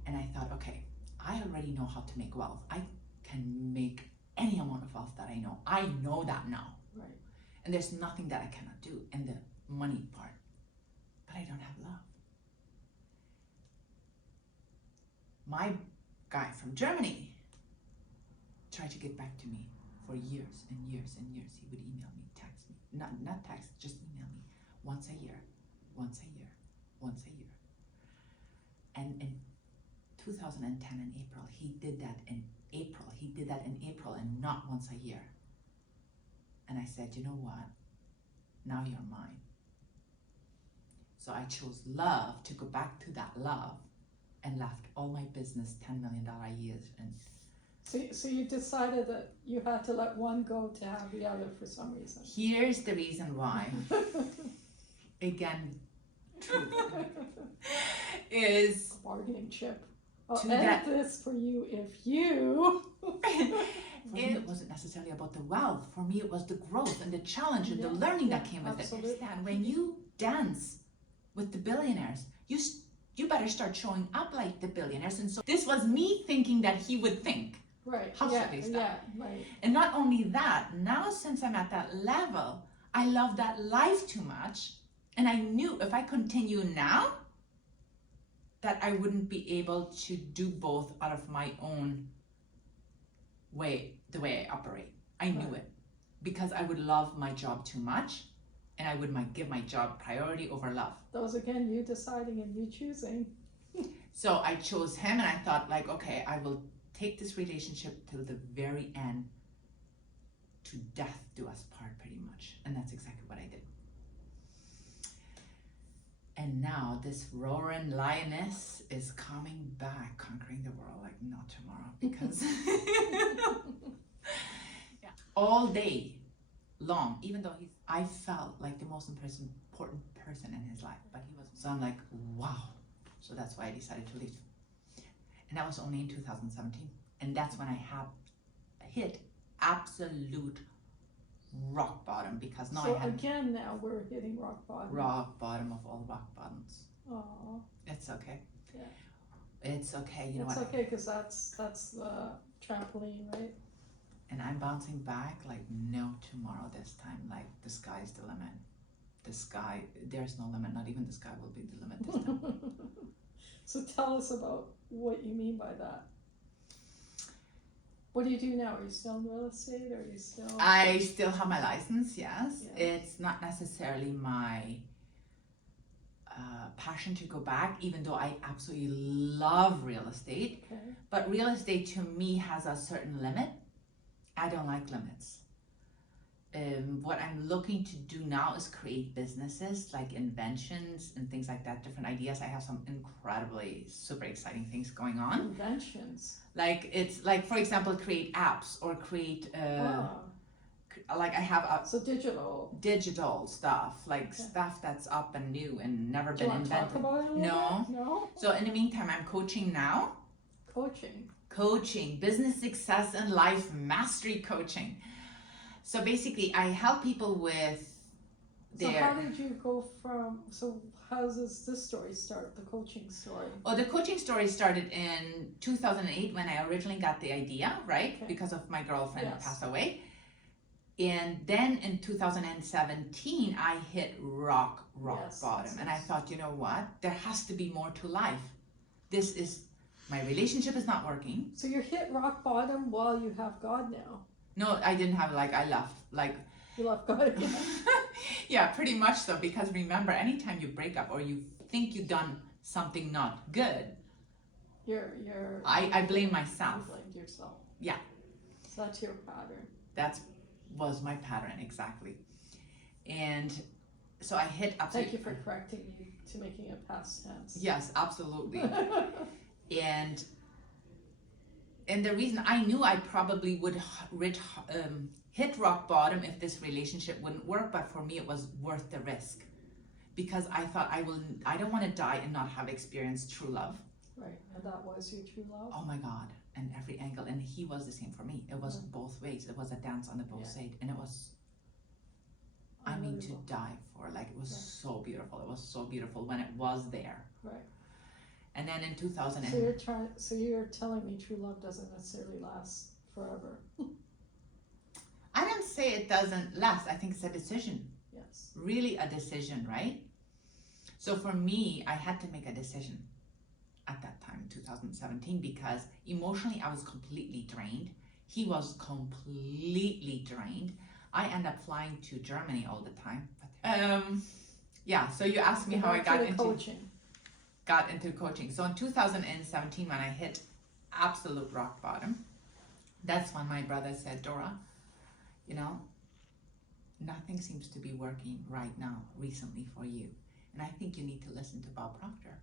And I thought, okay, I already know how to make wealth. I can make any amount of wealth that I know. I know that now. Right. And there's nothing that I cannot do in the money part. But I don't have love. My guy from Germany tried to get back to me for years and years and years. He would email me, text me. Not text, just email me. Once a year, once a year, once a year. And in 2010 in April, he did that in April. He did that in April and not once a year. And I said, you know what? Now you're mine. So I chose love to go back to that love and left all my business $10 million years. And so you decided that you had to let one go to have the other for some reason. Here's the reason why. Again, truth is bargaining chip. I'll to edit that- this for you if you. For me, it wasn't necessarily about the wealth. For me, it was the growth and the challenge and the learning that came with absolutely. it. And when you dance with the billionaires, you better start showing up like the billionaires. And so this was me thinking that he would think. Right. How should they start? Yeah, right. And not only that, now since I'm at that level, I love that life too much. And I knew if I continue now, that I wouldn't be able to do both out of my own way, the way I operate. I knew it because I would love my job too much and I would give my job priority over love. That was again you deciding and you choosing. So I chose him and I thought like, okay, I will take this relationship till the very end, to death do us part pretty much. And that's exactly what I did. And now this roaring lioness is coming back, conquering the world like not tomorrow, because yeah. All day long, even though I felt like the most important person in his life, but he wasn't. So I'm like, wow. So that's why I decided to leave. And that was only in 2017. And that's when I hit absolute rock bottom, because now so I had again now we're hitting rock bottom. Rock bottom of all rock bottoms. Oh. It's okay. Yeah. It's okay. You know it's what? okay because that's the trampoline, right? And I'm bouncing back like no tomorrow this time. Like the sky's the limit. The sky, there's no limit. Not even the sky will be the limit this time. So tell us about what you mean by that. What do you do now? Are you still in real estate or are you still? I still have my license, yes. Yeah. It's not necessarily my passion to go back, even though I absolutely love real estate. Okay. But real estate to me has a certain limit. I don't like limits. What I'm looking to do now is create businesses like inventions and things like that, different ideas. I have some incredibly super exciting things going on. Inventions. Like it's like, for example, create apps or create like I have a So digital stuff, like Okay. stuff that's up and new and never Do you been want to talk invented. about it a little No. bit? No? So in the meantime, I'm coaching now. Coaching. Business success and life mastery coaching. So basically, I help people with So their. how did you go from, so how does this story start, the coaching story? Oh, the coaching story started in 2008 when I originally got the idea, right? Okay. Because of my girlfriend Yes. passed away. And then in 2017, I hit rock Yes, bottom. yes, And I yes. thought, you know what? There has to be more to life. This is, my relationship is not working. So you hit rock bottom while you have God now. No, I didn't have, like, I left. Like, You left God again. yeah, pretty much so. Because remember, anytime you break up or you think you've done something not good, I blame myself. You blamed yourself. Yeah. So that's your pattern. That was my pattern, exactly. And so I hit absolutely. Thank you for correcting me to making it past tense. Yes, absolutely. and the reason I knew I probably would hit rock bottom if this relationship wouldn't work, but for me it was worth the risk, because I thought I don't want to die and not have experienced true love. Right, and that was your true love? Oh my God, and every angle, and he was the same for me. It was both ways. It was a dance on the both sides, and it was, I mean, to die for. Like, it was so beautiful. It was so beautiful when it was there. Right. And then in 2000, So you're telling me true love doesn't necessarily last forever? I don't say it doesn't last. I think it's a decision. Yes. Really a decision, right? So for me, I had to make a decision at that time, 2017, because emotionally I was completely drained. He was completely drained. I end up flying to Germany all the time. Yeah, so you asked me how I got into coaching. So in 2017, when I hit absolute rock bottom, that's when my brother said, Dora, you know, nothing seems to be working right now recently for you. And I think you need to listen to Bob Proctor.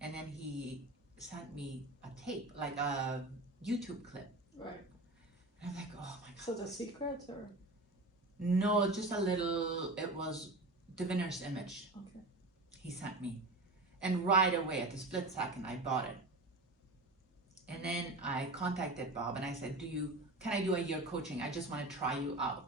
And then he sent me a tape, like a YouTube clip. Right. And I'm like, oh my God. So The Secret, or? No, just a little, it was Diviner's Image. Okay. He sent me. And right away, at the split second, I bought it. And then I contacted Bob and I said, can I do a year coaching? I just want to try you out.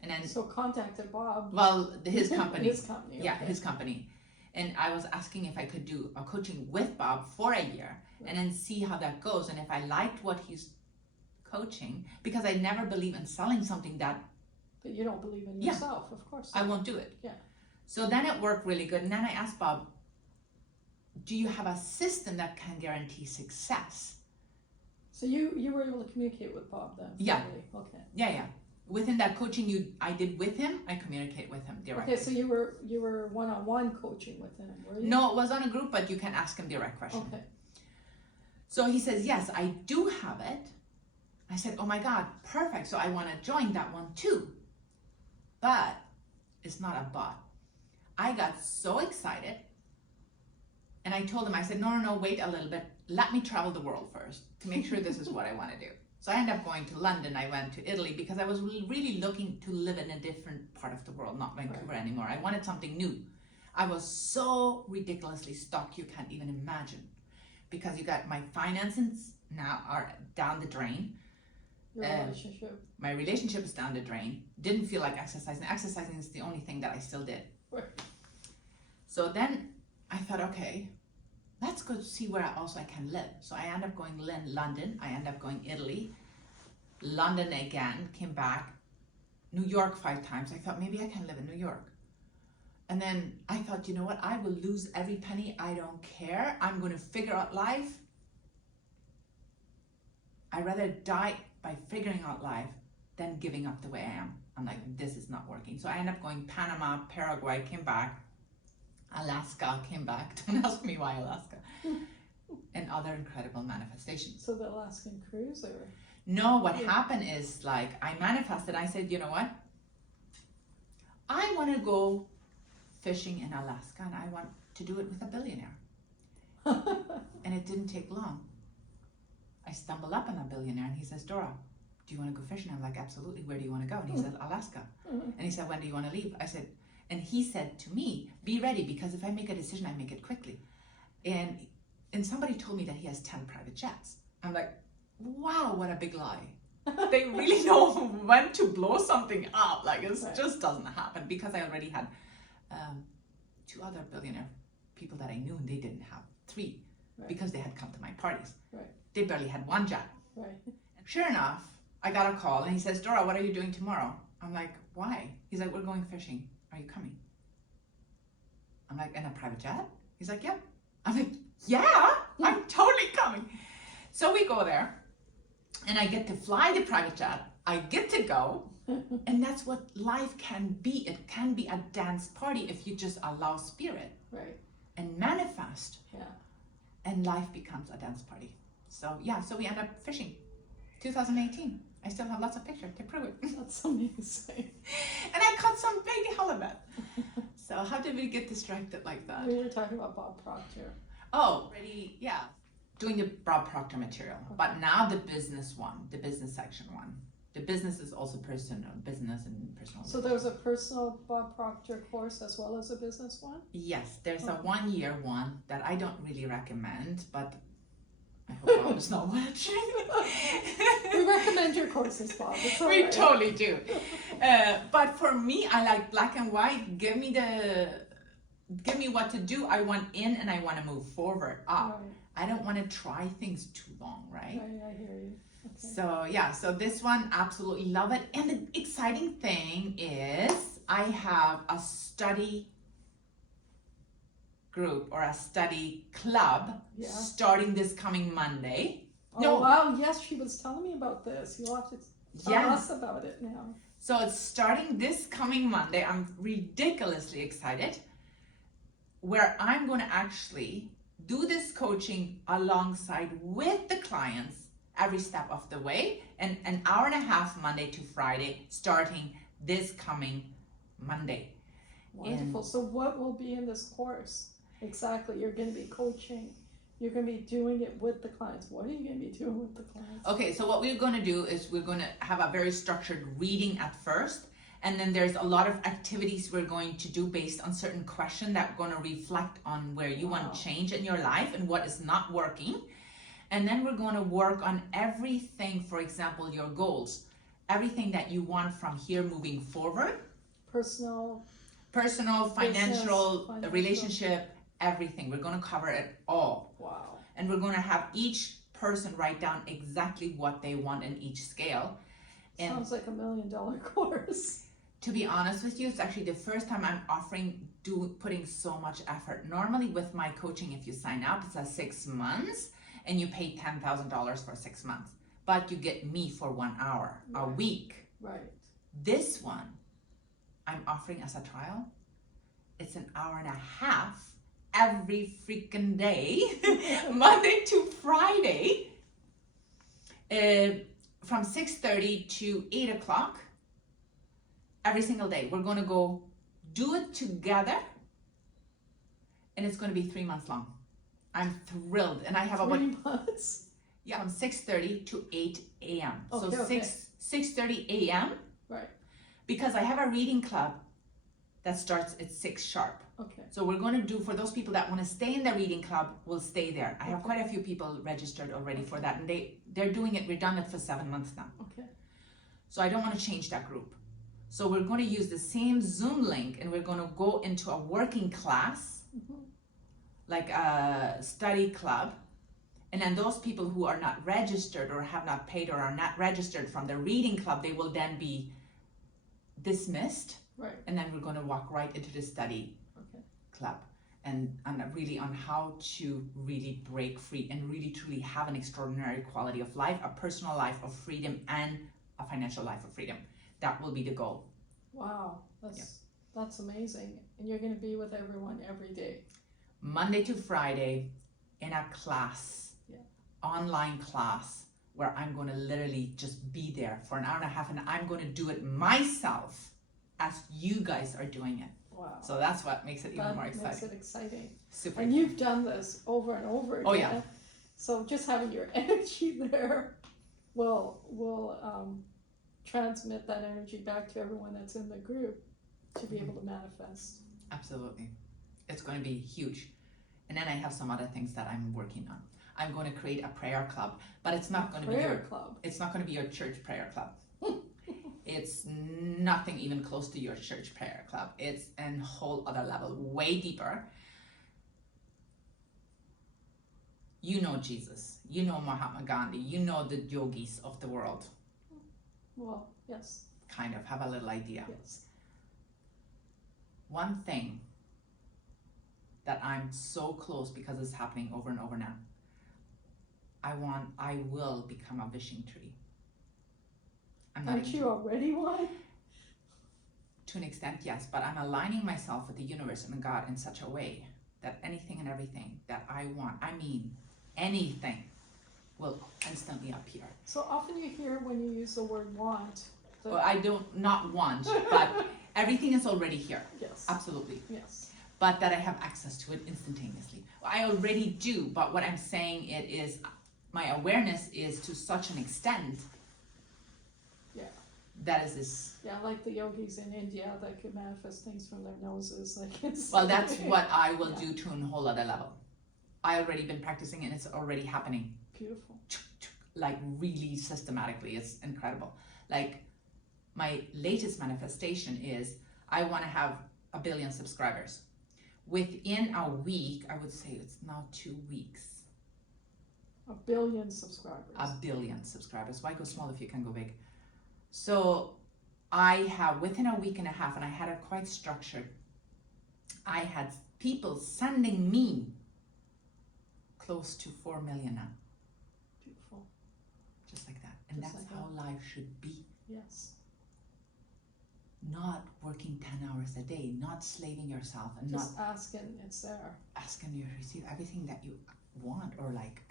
And then. So contacted Bob. Well, his company. His company. Yeah, okay. his company. And I was asking if I could do a coaching with Bob for a year and then see how that goes. And if I liked what he's coaching, because I never believe in selling something that you don't believe in yourself, of course. I won't do it. Yeah. So then it worked really good. And then I asked Bob, do you have a system that can guarantee success? So you were able to communicate with Bob then? Yeah. Really? Okay. Yeah. Within that coaching I did with him, I communicate with him directly. Okay, so you were one-on-one coaching with him, were you? No, it was on a group, but you can ask him direct questions. Okay. So he says, yes, I do have it. I said, oh my God, perfect. So I want to join that one too. But it's not a but. I got so excited. And I told him, I said, no, wait a little bit. Let me travel the world first to make sure this is what I want to do. So I ended up going to London. I went to Italy because I was really looking to live in a different part of the world, not Vancouver anymore. I wanted something new. I was so ridiculously stuck, you can't even imagine. Because you got my finances now are down the drain. Your relationship. My relationship is down the drain. Didn't feel like exercising. Exercising is the only thing that I still did. Right. So then I thought, okay, let's go see where I can live. So I ended up going London. I ended up going Italy. London again, came back. New York 5 times. I thought maybe I can live in New York. And then I thought, you know what? I will lose every penny. I don't care. I'm going to figure out life. I'd rather die by figuring out life than giving up the way I am. I'm like, this is not working. So I ended up going Panama, Paraguay, came back. Alaska, came back. Don't ask me why Alaska. And other incredible manifestations. So the Alaskan cruise, or? No, what happened is, like, I manifested. I said, you know what? I want to go fishing in Alaska and I want to do it with a billionaire. And it didn't take long. I stumbled up on a billionaire and he says, Dora, do you want to go fishing? I'm like, absolutely. Where do you want to go? And he said, Alaska. And he said, when do you want to leave? I said, and he said to me, be ready, because if I make a decision, I make it quickly. And somebody told me that he has 10 private jets. I'm like, wow, what a big lie. They really know when to blow something up. Like, it just doesn't happen, because I already had 2 other billionaire people that I knew, and they didn't have 3 because they had come to my parties. They barely had 1 jet. Sure enough, I got a call, and he says, Dora, what are you doing tomorrow? I'm like, why? He's like, we're going fishing. Are you coming? I'm like, in a private jet? He's like, yeah. I'm like, yeah, I'm totally coming. So we go there, and I get to fly the private jet. I get to go, and that's what life can be. It can be a dance party if you just allow spirit and manifest. And life becomes a dance party. So yeah, so we end up fishing. 2018. I still have lots of pictures to prove it. That's amazing. And I caught some big halibut. So how did we get distracted like that? We were talking about Bob Proctor. Oh, ready, yeah. Doing the Bob Proctor material, but now the business one, the business section one. The business is also personal, business and personal. So there's a personal Bob Proctor course as well as a business one? Yes, there's a 1-year one that I don't really recommend, but I hope Bob is not watching. We recommend your courses, Bob. It's all We right. totally do. But for me, I like black and white. Give me what to do. I want in, and I want to move forward up. I don't want to try things too long, right? I hear you. Okay. So yeah, so this one, absolutely love it. And the exciting thing is I have a study group or a study club starting this coming Monday. Oh wow, yes, she was telling me about this. You'll have to tell us about it now. So it's starting this coming Monday. I'm ridiculously excited, where I'm going to actually do this coaching alongside with the clients every step of the way, and an hour and a half Monday to Friday, starting this coming Monday. Wonderful. So what will be in this course? Exactly, you're going to be coaching. You're going to be doing it with the clients. What are you going to be doing with the clients? Okay, so what we're going to do is we're going to have a very structured reading at first, and then there's a lot of activities we're going to do based on certain questions that are going to reflect on where you want to change in your life and what is not working. And then we're going to work on everything, for example, your goals, everything that you want from here moving forward. Personal, financial, relationship, everything. We're going to cover it all. Wow. And we're going to have each person write down exactly what they want in each scale. And sounds like $1 million course. to be honest with you, it's actually the first time I'm putting so much effort. Normally with my coaching, if you sign up, it's a 6 months and you pay $10,000 for 6 months, but you get me for 1 hour a week. Right. This one, I'm offering as a trial. It's an hour and a half every freaking day, Monday to Friday, from 6:30 to 8 o'clock every single day. We're going to go do it together, and it's going to be 3 months long. I'm thrilled, and I have 3 months. Yeah, from 6:30 to 8 a.m. Okay, So 6:30 a.m. Right. Because I have a reading club that starts at 6 sharp. Okay. So we're going to do, for those people that want to stay in the reading club, will stay there. I have quite a few people registered already for that, and they're doing it. We've done it for 7 months now. Okay. So I don't want to change that group. So we're going to use the same Zoom link, and we're going to go into a working class, like a study club. And then those people who are not registered or have not paid or are not registered from the reading club, they will then be dismissed. Right. And then we're going to walk right into the study club and really on how to really break free and really truly have an extraordinary quality of life, a personal life of freedom and a financial life of freedom. That will be the goal. Wow, that's amazing. And you're going to be with everyone every day. Monday to Friday in a class, online class, where I'm going to literally just be there for an hour and a half, and I'm going to do it myself as you guys are doing it. Wow. So that's what makes it even more exciting. Makes it exciting. Super. And you've done this over and over again. Oh yeah. So just having your energy there will transmit that energy back to everyone that's in the group to be able to manifest. Absolutely. It's going to be huge. And then I have some other things that I'm working on. I'm going to create a prayer club, but it's not going to be it's not going to be your church prayer club. It's nothing even close to your church prayer club. It's a whole other level, way deeper. You know Jesus, you know Mahatma Gandhi, you know the yogis of the world. Well, yes. Kind of have a little idea. Yes. One thing that I'm so close because it's happening over and over now. I will become a wishing tree. Aren't you already one? To an extent, yes, but I'm aligning myself with the universe and God in such a way that anything and everything that I want, I mean anything, will instantly appear. So often you hear when you use the word want. Well, I don't, not want, but everything is already here. Yes. Absolutely. Yes. But that I have access to it instantaneously. I already do, but what I'm saying it is, my awareness is to such an extent. Yeah. That is this. Yeah, like the yogis in India that could manifest things from their noses. Like it's. Well, that's what I will do to a whole other level. I already been practicing and it's already happening. Beautiful. Like really systematically, it's incredible. Like my latest manifestation is I want to have 1 billion subscribers. Within a week, I would say it's now 2 weeks. 1 billion subscribers. 1 billion subscribers. Why go small if you can go big? So I have, within a week and a half, and I had it quite structured, I had people sending me close to 4 million now. Beautiful. Just like that. And Just that's like how life should be. Yes. Not working 10 hours a day, not slaving yourself, and Just not asking, it's there. asking you to receive everything that you want, or like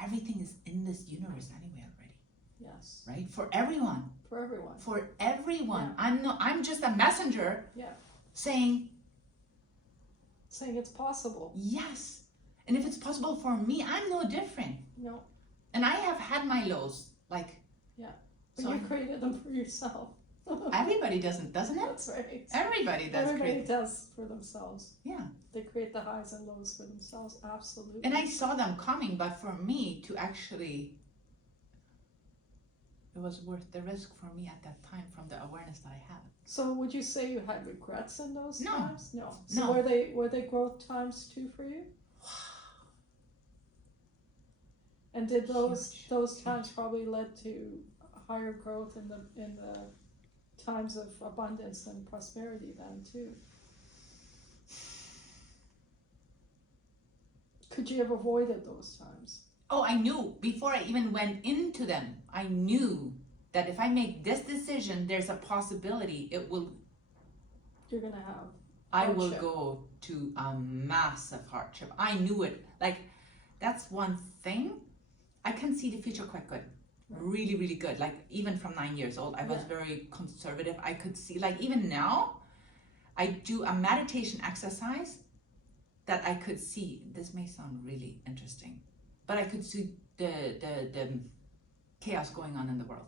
everything is in this universe anyway already. Yes. Right? For everyone. For everyone. For everyone. Yeah. I'm just a messenger. Yeah. Saying it's possible. yes. And if it's possible for me, I'm no different. No. And I have had my lows, like. Yeah. But so you created them for yourself. Everybody doesn't it? That's right. Everybody does. Everybody does for themselves. Yeah. They create the highs and lows for themselves, absolutely. And I saw them coming, but for me to actually, it was worth the risk for me at that time from the awareness that I had. So would you say you had regrets in those No. times? No. So No. were they growth times too for you? And did those times probably led to higher growth in the times of abundance and prosperity then too? Could you have avoided those times? Oh, I knew before I even went into them, I knew that if I make this decision, there's a possibility You're gonna have I will hardship. go to a massive hardship. I knew it. Like, that's one thing. I can see the future quite good. Right. Really, really good. Like, even from 9 years old, I was very conservative. I could see, like, even now, I do a meditation exercise that I could see. This may sound really interesting, but I could see the chaos going on in the world.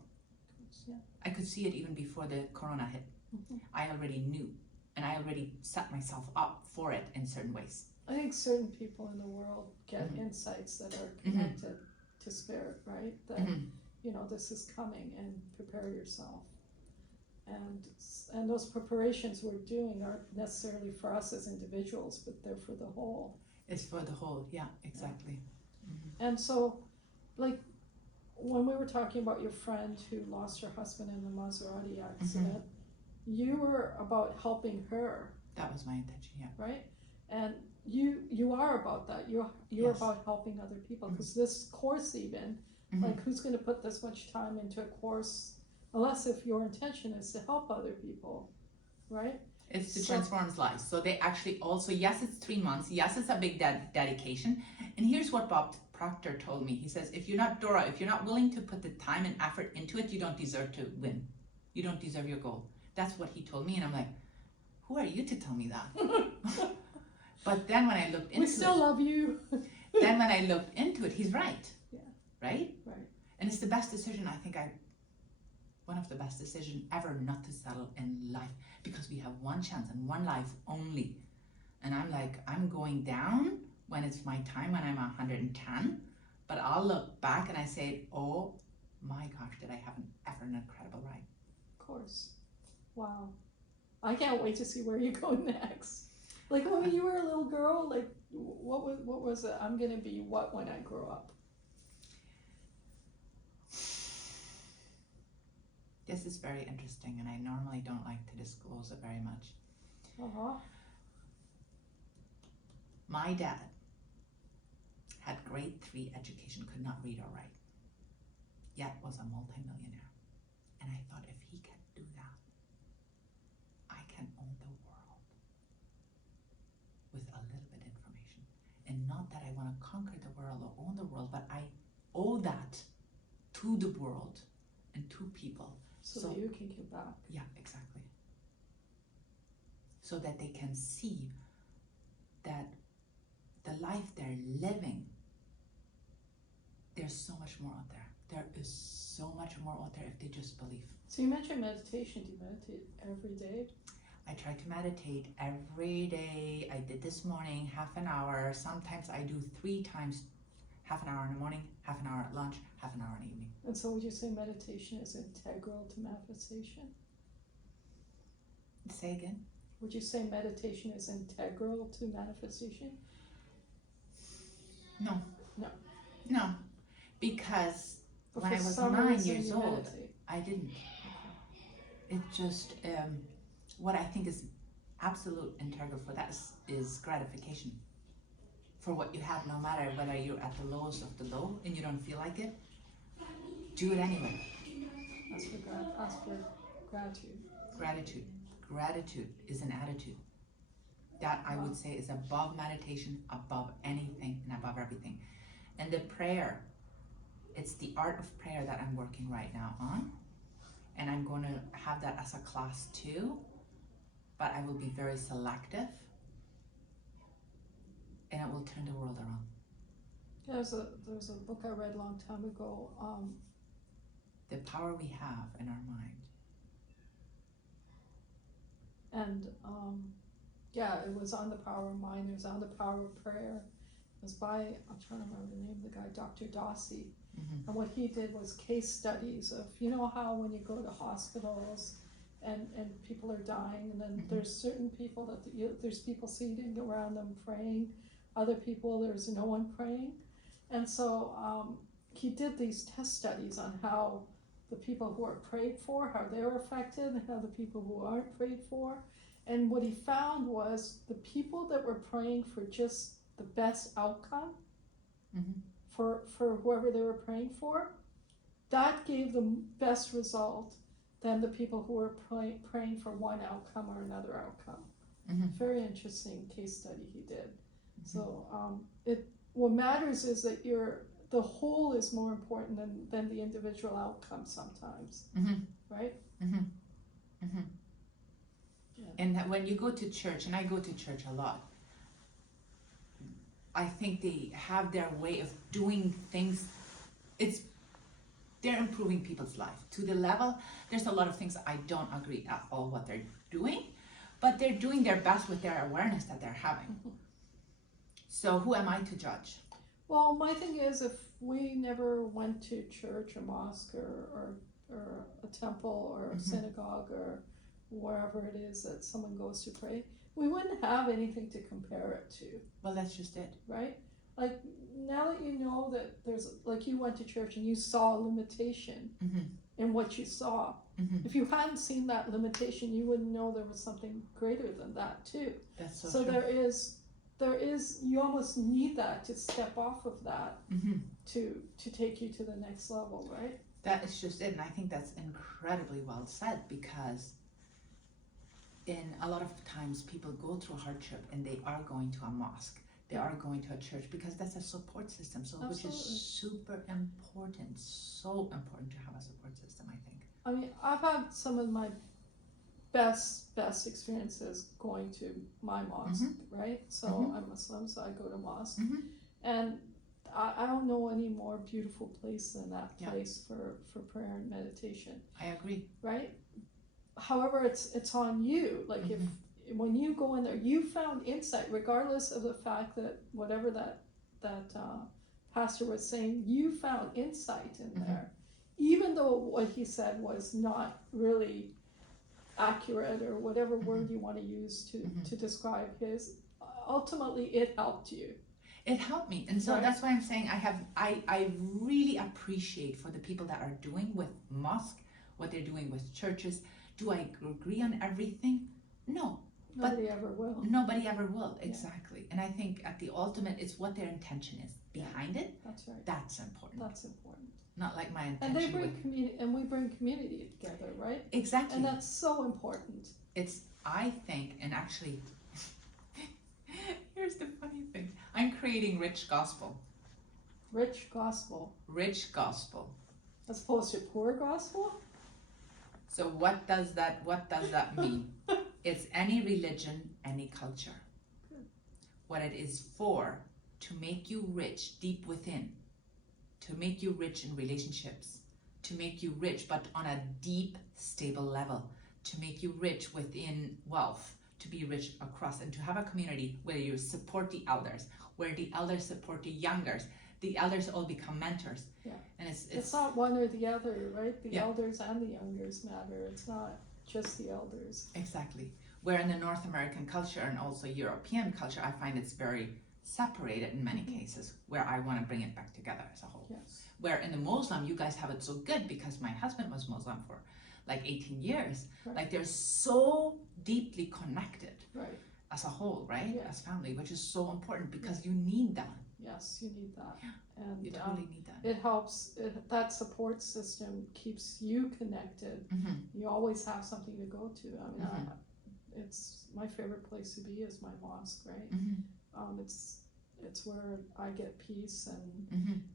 Yeah. I could see it even before the corona hit. Mm-hmm. I already knew, and I already set myself up for it in certain ways. I think certain people in the world get insights that are connected to spirit, right? That you know, this is coming and prepare yourself. And those preparations we're doing aren't necessarily for us as individuals, but they're for the whole. It's for the whole, yeah, exactly. And so, like, when we were talking about your friend who lost her husband in the Maserati accident, you were about helping her. That was my intention, yeah. Right? And you are about that. You're Yes. about helping other people, because this course even, like, who's going to put this much time into a course unless if your intention is to help other people, right? It's to transform lives. So they actually also, yes, it's 3 months. Yes, it's a big dedication. And here's what Bob Proctor told me. He says, if you're not willing to put the time and effort into it, you don't deserve to win. You don't deserve your goal. That's what he told me. And I'm like, who are you to tell me that? But then when I looked into it. We still love you. Then when I looked into it, he's right. Yeah. Right? Right. And it's the best decision, I think one of the best decisions ever not to settle in life, because we have one chance and one life only. And I'm like, I'm going down when it's my time, when I'm 110, but I'll look back and I say, oh my gosh, did I have an incredible ride. Of course. Wow. I can't wait to see where you go next. Like when you were a little girl, like what was it? I'm gonna be what when I grow up? This is very interesting, and I normally don't like to disclose it very much. Uh-huh. My dad had grade 3 education, could not read or write, yet was a multimillionaire. And I thought, if he can do that, I can own the world with a little bit of information. And not that I want to conquer the world or own the world, but I owe that to the world and to people. So that you can give back. Yeah, exactly. So that they can see that the life they're living, there's so much more out there. There is so much more out there if they just believe. So you mentioned meditation. Do you meditate every day? I try to meditate every day. I did this morning, half an hour. Sometimes I do 3 times, half an hour in the morning, half an hour at lunch, half an hour in the evening. And so would you say meditation is integral to manifestation? Say again? Would you say meditation is integral to manifestation? No. No. No. Because But when I for was some 9 reason years you old, meditate. I didn't. It just, what I think is absolute integral for that is gratification. For what you have, no matter whether you're at the lowest of the low and you don't feel like it, do it anyway. Ask for gratitude. Gratitude. Gratitude is an attitude. That I would say is above meditation, above anything, and above everything. And the prayer, it's the art of prayer that I'm working right now on. And I'm going to have that as a class too. But I will be very selective. And it will turn the world around. There's a book I read a long time ago. The power we have in our mind. And yeah, it was on the power of mind. It was on the power of prayer. It was by, I'm trying to remember the name of the guy, Dr. Dossi. Mm-hmm. And what he did was case studies of, you know how when you go to hospitals and people are dying, and then Mm-hmm. there's certain people that there's people seated around them praying, other people there's no one praying. And so he did these test studies on how the people who are prayed for, how they were affected, and how the people who aren't prayed for. And what he found was the people that were praying for just the best outcome, Mm-hmm. for whoever they were praying for, that gave the best result than the people who were praying for one outcome or another outcome. Mm-hmm. Very interesting case study he did. Mm-hmm. So what matters is that the whole is more important than the individual outcome sometimes, Mm-hmm. right? Mm-hmm. Mm-hmm. Yeah. And that when you go to church, and I go to church a lot, I think they have their way of doing things. They're improving people's life to the level. There's a lot of things I don't agree at all what they're doing, but they're doing their best with their awareness that they're having. Mm-hmm. So who am I to judge? Well, my thing is, if we never went to church or mosque or a temple or a Mm-hmm. synagogue or wherever it is that someone goes to pray, we wouldn't have anything to compare it to, Well, that's just it. right? Like, now that you know that there's, like, you went to church and you saw a limitation Mm-hmm. in what you saw. Mm-hmm. If you hadn't seen that limitation, you wouldn't know there was something greater than that too. That's so So true. there is, you almost need that to step off of that Mm-hmm. to take you to the next level, right? That is just it, and I think that's incredibly well said, because in a lot of times people go through hardship and they are going to a mosque, they are going to a church, because that's a support system, so which Absolutely. is super important, so important to have a support system, I think. I mean, I've had some of my best experiences going to my mosque, right? So Mhm. I'm Muslim, so I go to mosque, Mhm. and I don't know any more beautiful place than that Yeah. place for prayer and meditation, I agree. right? However, it's on you. Like if when you go in there, you found insight, regardless of the fact that whatever that pastor was saying, you found insight in there, even though what he said was not really accurate or whatever word you want to use to describe his. Ultimately, it helped you. It helped me, and so Right. that's why I'm saying I really appreciate for the people that are doing with mosque, what they're doing with churches. Do I agree on everything? No. Nobody ever will. Nobody ever will, exactly. And I think at the ultimate, it's what their intention is behind it. That's right. That's important. That's important. Not like my intention. And they bring community, and we bring community together, right? Exactly. And that's so important. It's, I think, and actually, here's the funny thing. I'm creating rich gospel. Rich gospel. Rich gospel. As opposed to poor gospel? So what does that mean? It's any religion, any culture. Good. What it is for, to make you rich deep within, to make you rich in relationships, to make you rich but on a deep, stable level, to make you rich within wealth, to be rich across, and to have a community where you support the elders, where the elders support the youngers. The elders all become mentors. Yeah. And It's not one or the other, right? The Yeah. elders and the youngers matter. It's not just the elders. Exactly. Where in the North American culture and also European culture, I find it's very separated in many cases, where I want to bring it back together as a whole. Yes. Where in the Muslim, you guys have it so good because my husband was Muslim for like 18 years. Right. Like they're so deeply connected Right. as a whole, right? Yeah. As family, which is so important because you need that. Yes, you need that. And You totally need that. it helps, that support system keeps you connected. You always have something to go to. I mean, it's my favorite place to be is my mosque, right? It's where I get peace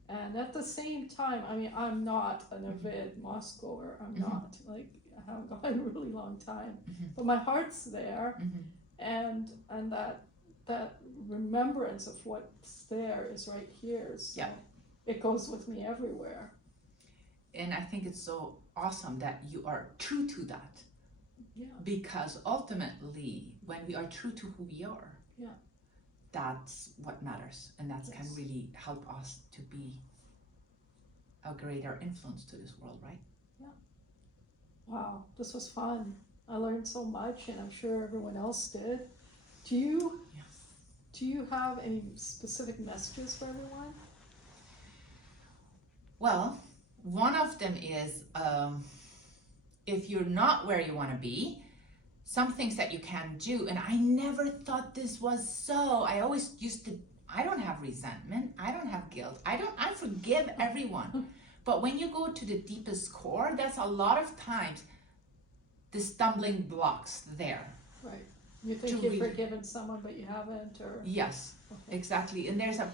and at the same time, I mean, I'm not an avid mosque goer. I'm not, like, I haven't gone in a really long time, but my heart's there, and that remembrance of what's there is right here. So Yeah. it goes with me everywhere. And I think it's so awesome that you are true to that. Yeah. Because ultimately, when we are true to who we are, Yeah. that's what matters, and that can Yes. really help us to be a greater influence to this world, right? Wow, this was fun. I learned so much, and I'm sure everyone else did. Do you have any specific messages for everyone? Well, one of them is if you're not where you want to be, some things that you can do. And I never thought this was so. I always used to, I don't have resentment. I don't have guilt. I forgive everyone. But when you go to the deepest core, that's a lot of times the stumbling blocks there. Right. You think you've forgiven someone, but you haven't, or? Yes, Okay. exactly. And there's a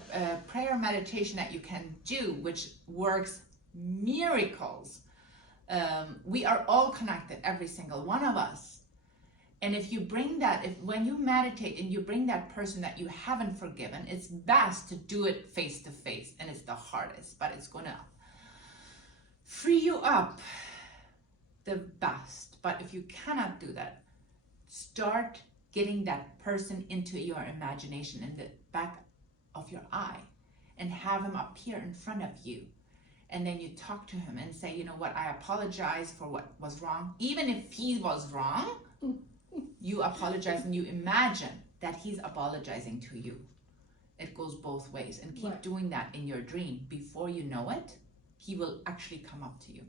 prayer meditation that you can do, which works miracles. We are all connected, every single one of us. And if you bring that, when you meditate and you bring that person that you haven't forgiven, it's best to do it face to face, and it's the hardest, but it's gonna free you up the best. But if you cannot do that, start getting that person into your imagination in the back of your eye and have him appear in front of you. And then you talk to him and say, you know what, I apologize for what was wrong. Even if he was wrong, you apologize and you imagine that he's apologizing to you. It goes both ways. And keep Right. doing that in your dream. Before you know it, he will actually come up to you.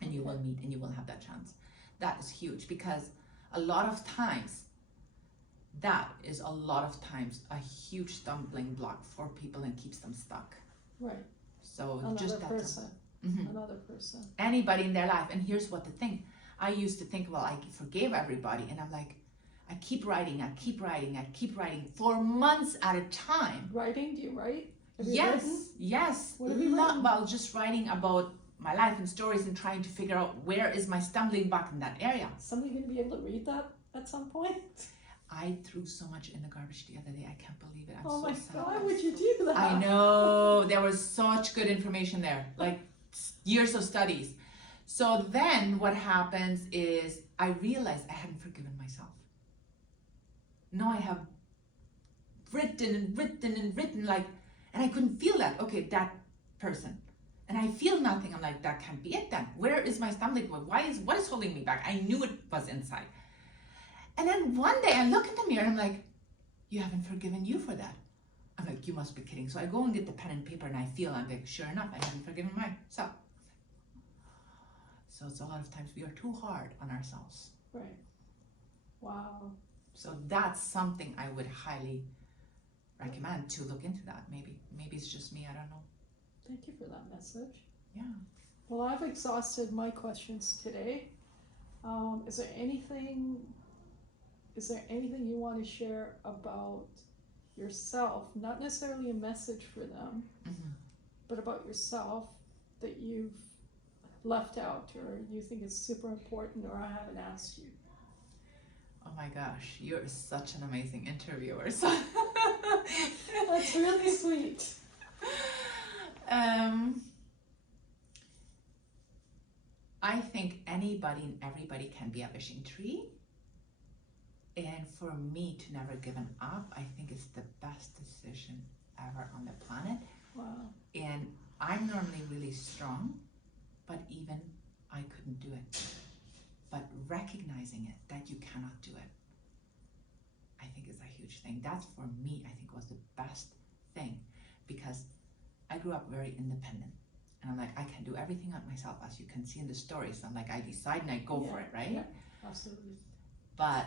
And you will meet and you will have that chance. That is huge, because a lot of times, that is a lot of times a huge stumbling block for people and keeps them stuck. Right. So Another just that. person. Another person. Anybody in their life. And here's what the thing. I used to think, well, I forgave everybody. And I'm like, I keep writing for months at a time. Writing? Do you write? Have you Yes, written? yes. What have you written? Well, just writing about my life and stories and trying to figure out where is my stumbling block in that area. Somebody gonna be able to read that at some point? I threw so much in the garbage the other day. I can't believe it. I'm Oh so my sad. God, why would you do that? I know. There was such good information there, like years of studies. So then what happens is I realized I hadn't forgiven myself. No, I have written and written and written, like, and I couldn't feel that. Okay, that person. And I feel nothing. I'm like, that can't be it then. Where is my stumbling block? What is holding me back? I knew it was inside. And then one day I look in the mirror and I'm like, you haven't forgiven you for that. I'm like, you must be kidding. So I go and get the pen and paper and I feel, I'm like, sure enough, I haven't forgiven myself. So it's a lot of times we are too hard on ourselves. Right. Wow. So that's something I would highly recommend to look into that. Maybe it's just me, I don't know. Thank you for that message. Yeah. Well, I've exhausted my questions today. Is there anything you want to share about yourself? Not necessarily a message for them, but about yourself that you've left out or you think is super important or I haven't asked you? Oh my gosh, you're such an amazing interviewer. So That's really sweet. I think anybody and everybody can be a wishing tree. And for me to never given up, I think it's the best decision ever on the planet. Wow. And I'm normally really strong, but even I couldn't do it. But recognizing it, that you cannot do it, I think is a huge thing. That's for me, I think was the best thing because I grew up very independent. And I'm like, I can do everything on myself, as you can see in the stories. I'm like, I decide and I go for it, right? Yeah, absolutely. But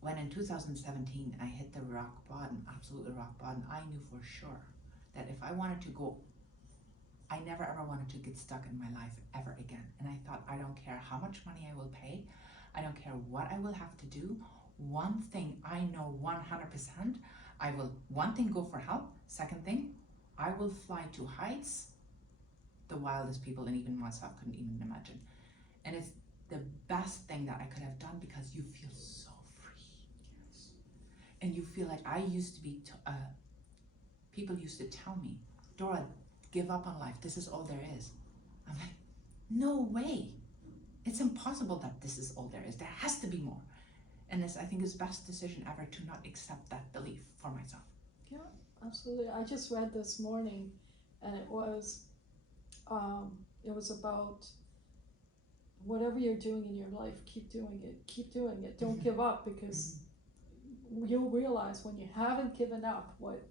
when in 2017, I hit the rock bottom, absolutely rock bottom, I knew for sure that if I wanted to go, I never ever wanted to get stuck in my life ever again. And I thought, I don't care how much money I will pay. I don't care what I will have to do. One thing I know 100%, I will, one thing, go for help. Second thing, I will fly to heights the wildest people and even myself couldn't even imagine. And it's the best thing that I could have done because you feel so free. Yes. And you feel like I used to be, people used to tell me, Dora, give up on life. This is all there is. I'm like, no way. It's impossible that this is all there is. There has to be more. And this, I think, is the best decision ever to not accept that belief for myself. Yeah, absolutely. I just read this morning and it was about whatever you're doing in your life, keep doing it. Don't give up because you'll realize when you haven't given up what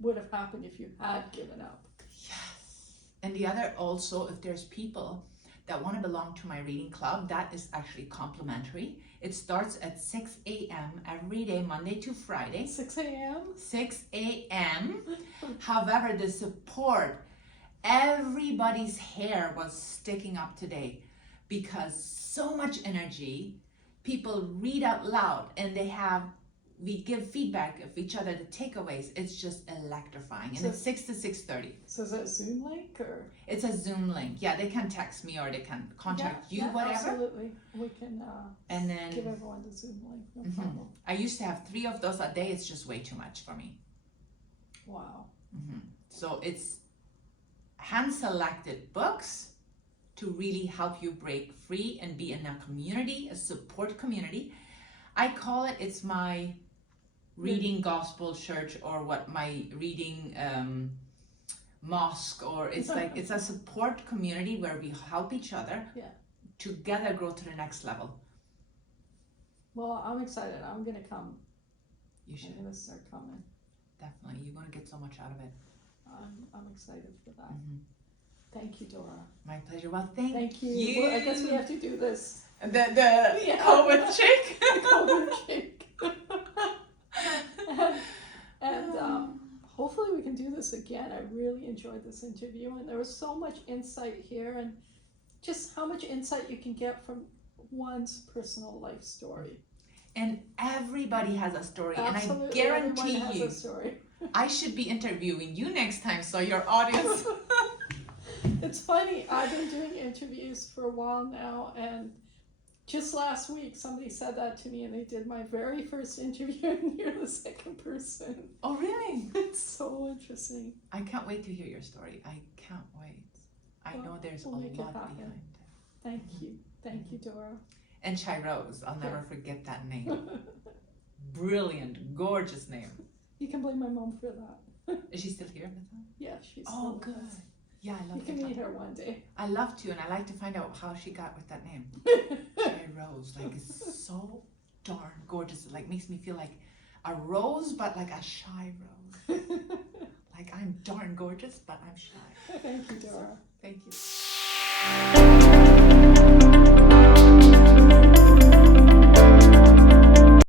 would have happened if you had given up. Yes. And the other also, if there's people that want to belong to my reading club, that is actually complimentary. It starts at 6 a.m. every day, Monday to Friday. 6 a.m.? 6 a.m. However, the support, everybody's hair was sticking up today because so much energy. People read out loud and we give feedback of each other, the takeaways. It's just electrifying. And it's 6 to 6:30. So is that a Zoom link or? It's a Zoom link. Yeah, they can text me or they can contact you, whatever. Absolutely. We can and then give everyone the Zoom link, no problem. I used to have 3 of those a day. It's just way too much for me. Wow. So it's hand-selected books to really help you break free and be in a community, a support community. I call it, it's my reading gospel church, or what, my reading mosque, or it's like, it's a support community where we help each other together grow to the next level. Well, I'm excited. I'm gonna come. You should. I'm gonna start coming. Definitely, you're gonna get so much out of it. I'm excited for that. Thank you, Dora. My pleasure. Well, thank you. Well, I guess we have to do this. The COVID shake. COVID shake. and hopefully we can do this again. I really enjoyed this interview, and there was so much insight here, and just how much insight you can get from one's personal life story. And everybody has a story. Absolutely, and I guarantee everyone you, has a story. I should be interviewing you next time, so your audience. It's funny, I've been doing interviews for a while now, and just last week, somebody said that to me, and they did my very first interview, and you're the second person. Oh, really? It's so interesting. I can't wait to hear your story. I can't wait. I know there's we'll a make it lot happen. behind it. Thank you, Dora. And Shy Rose, I'll never forget that name. Brilliant, gorgeous name. You can blame my mom for that. Is she still here with us? Yeah, she's Oh, still good. with us. Yeah, I love You can meet her one day. I love to, and I like to find out how she got with that name. Shy Rose, like, it's so darn gorgeous. It like makes me feel like a rose, but like a shy rose. Like I'm darn gorgeous, but I'm shy. Thank you, Dora. Thank you.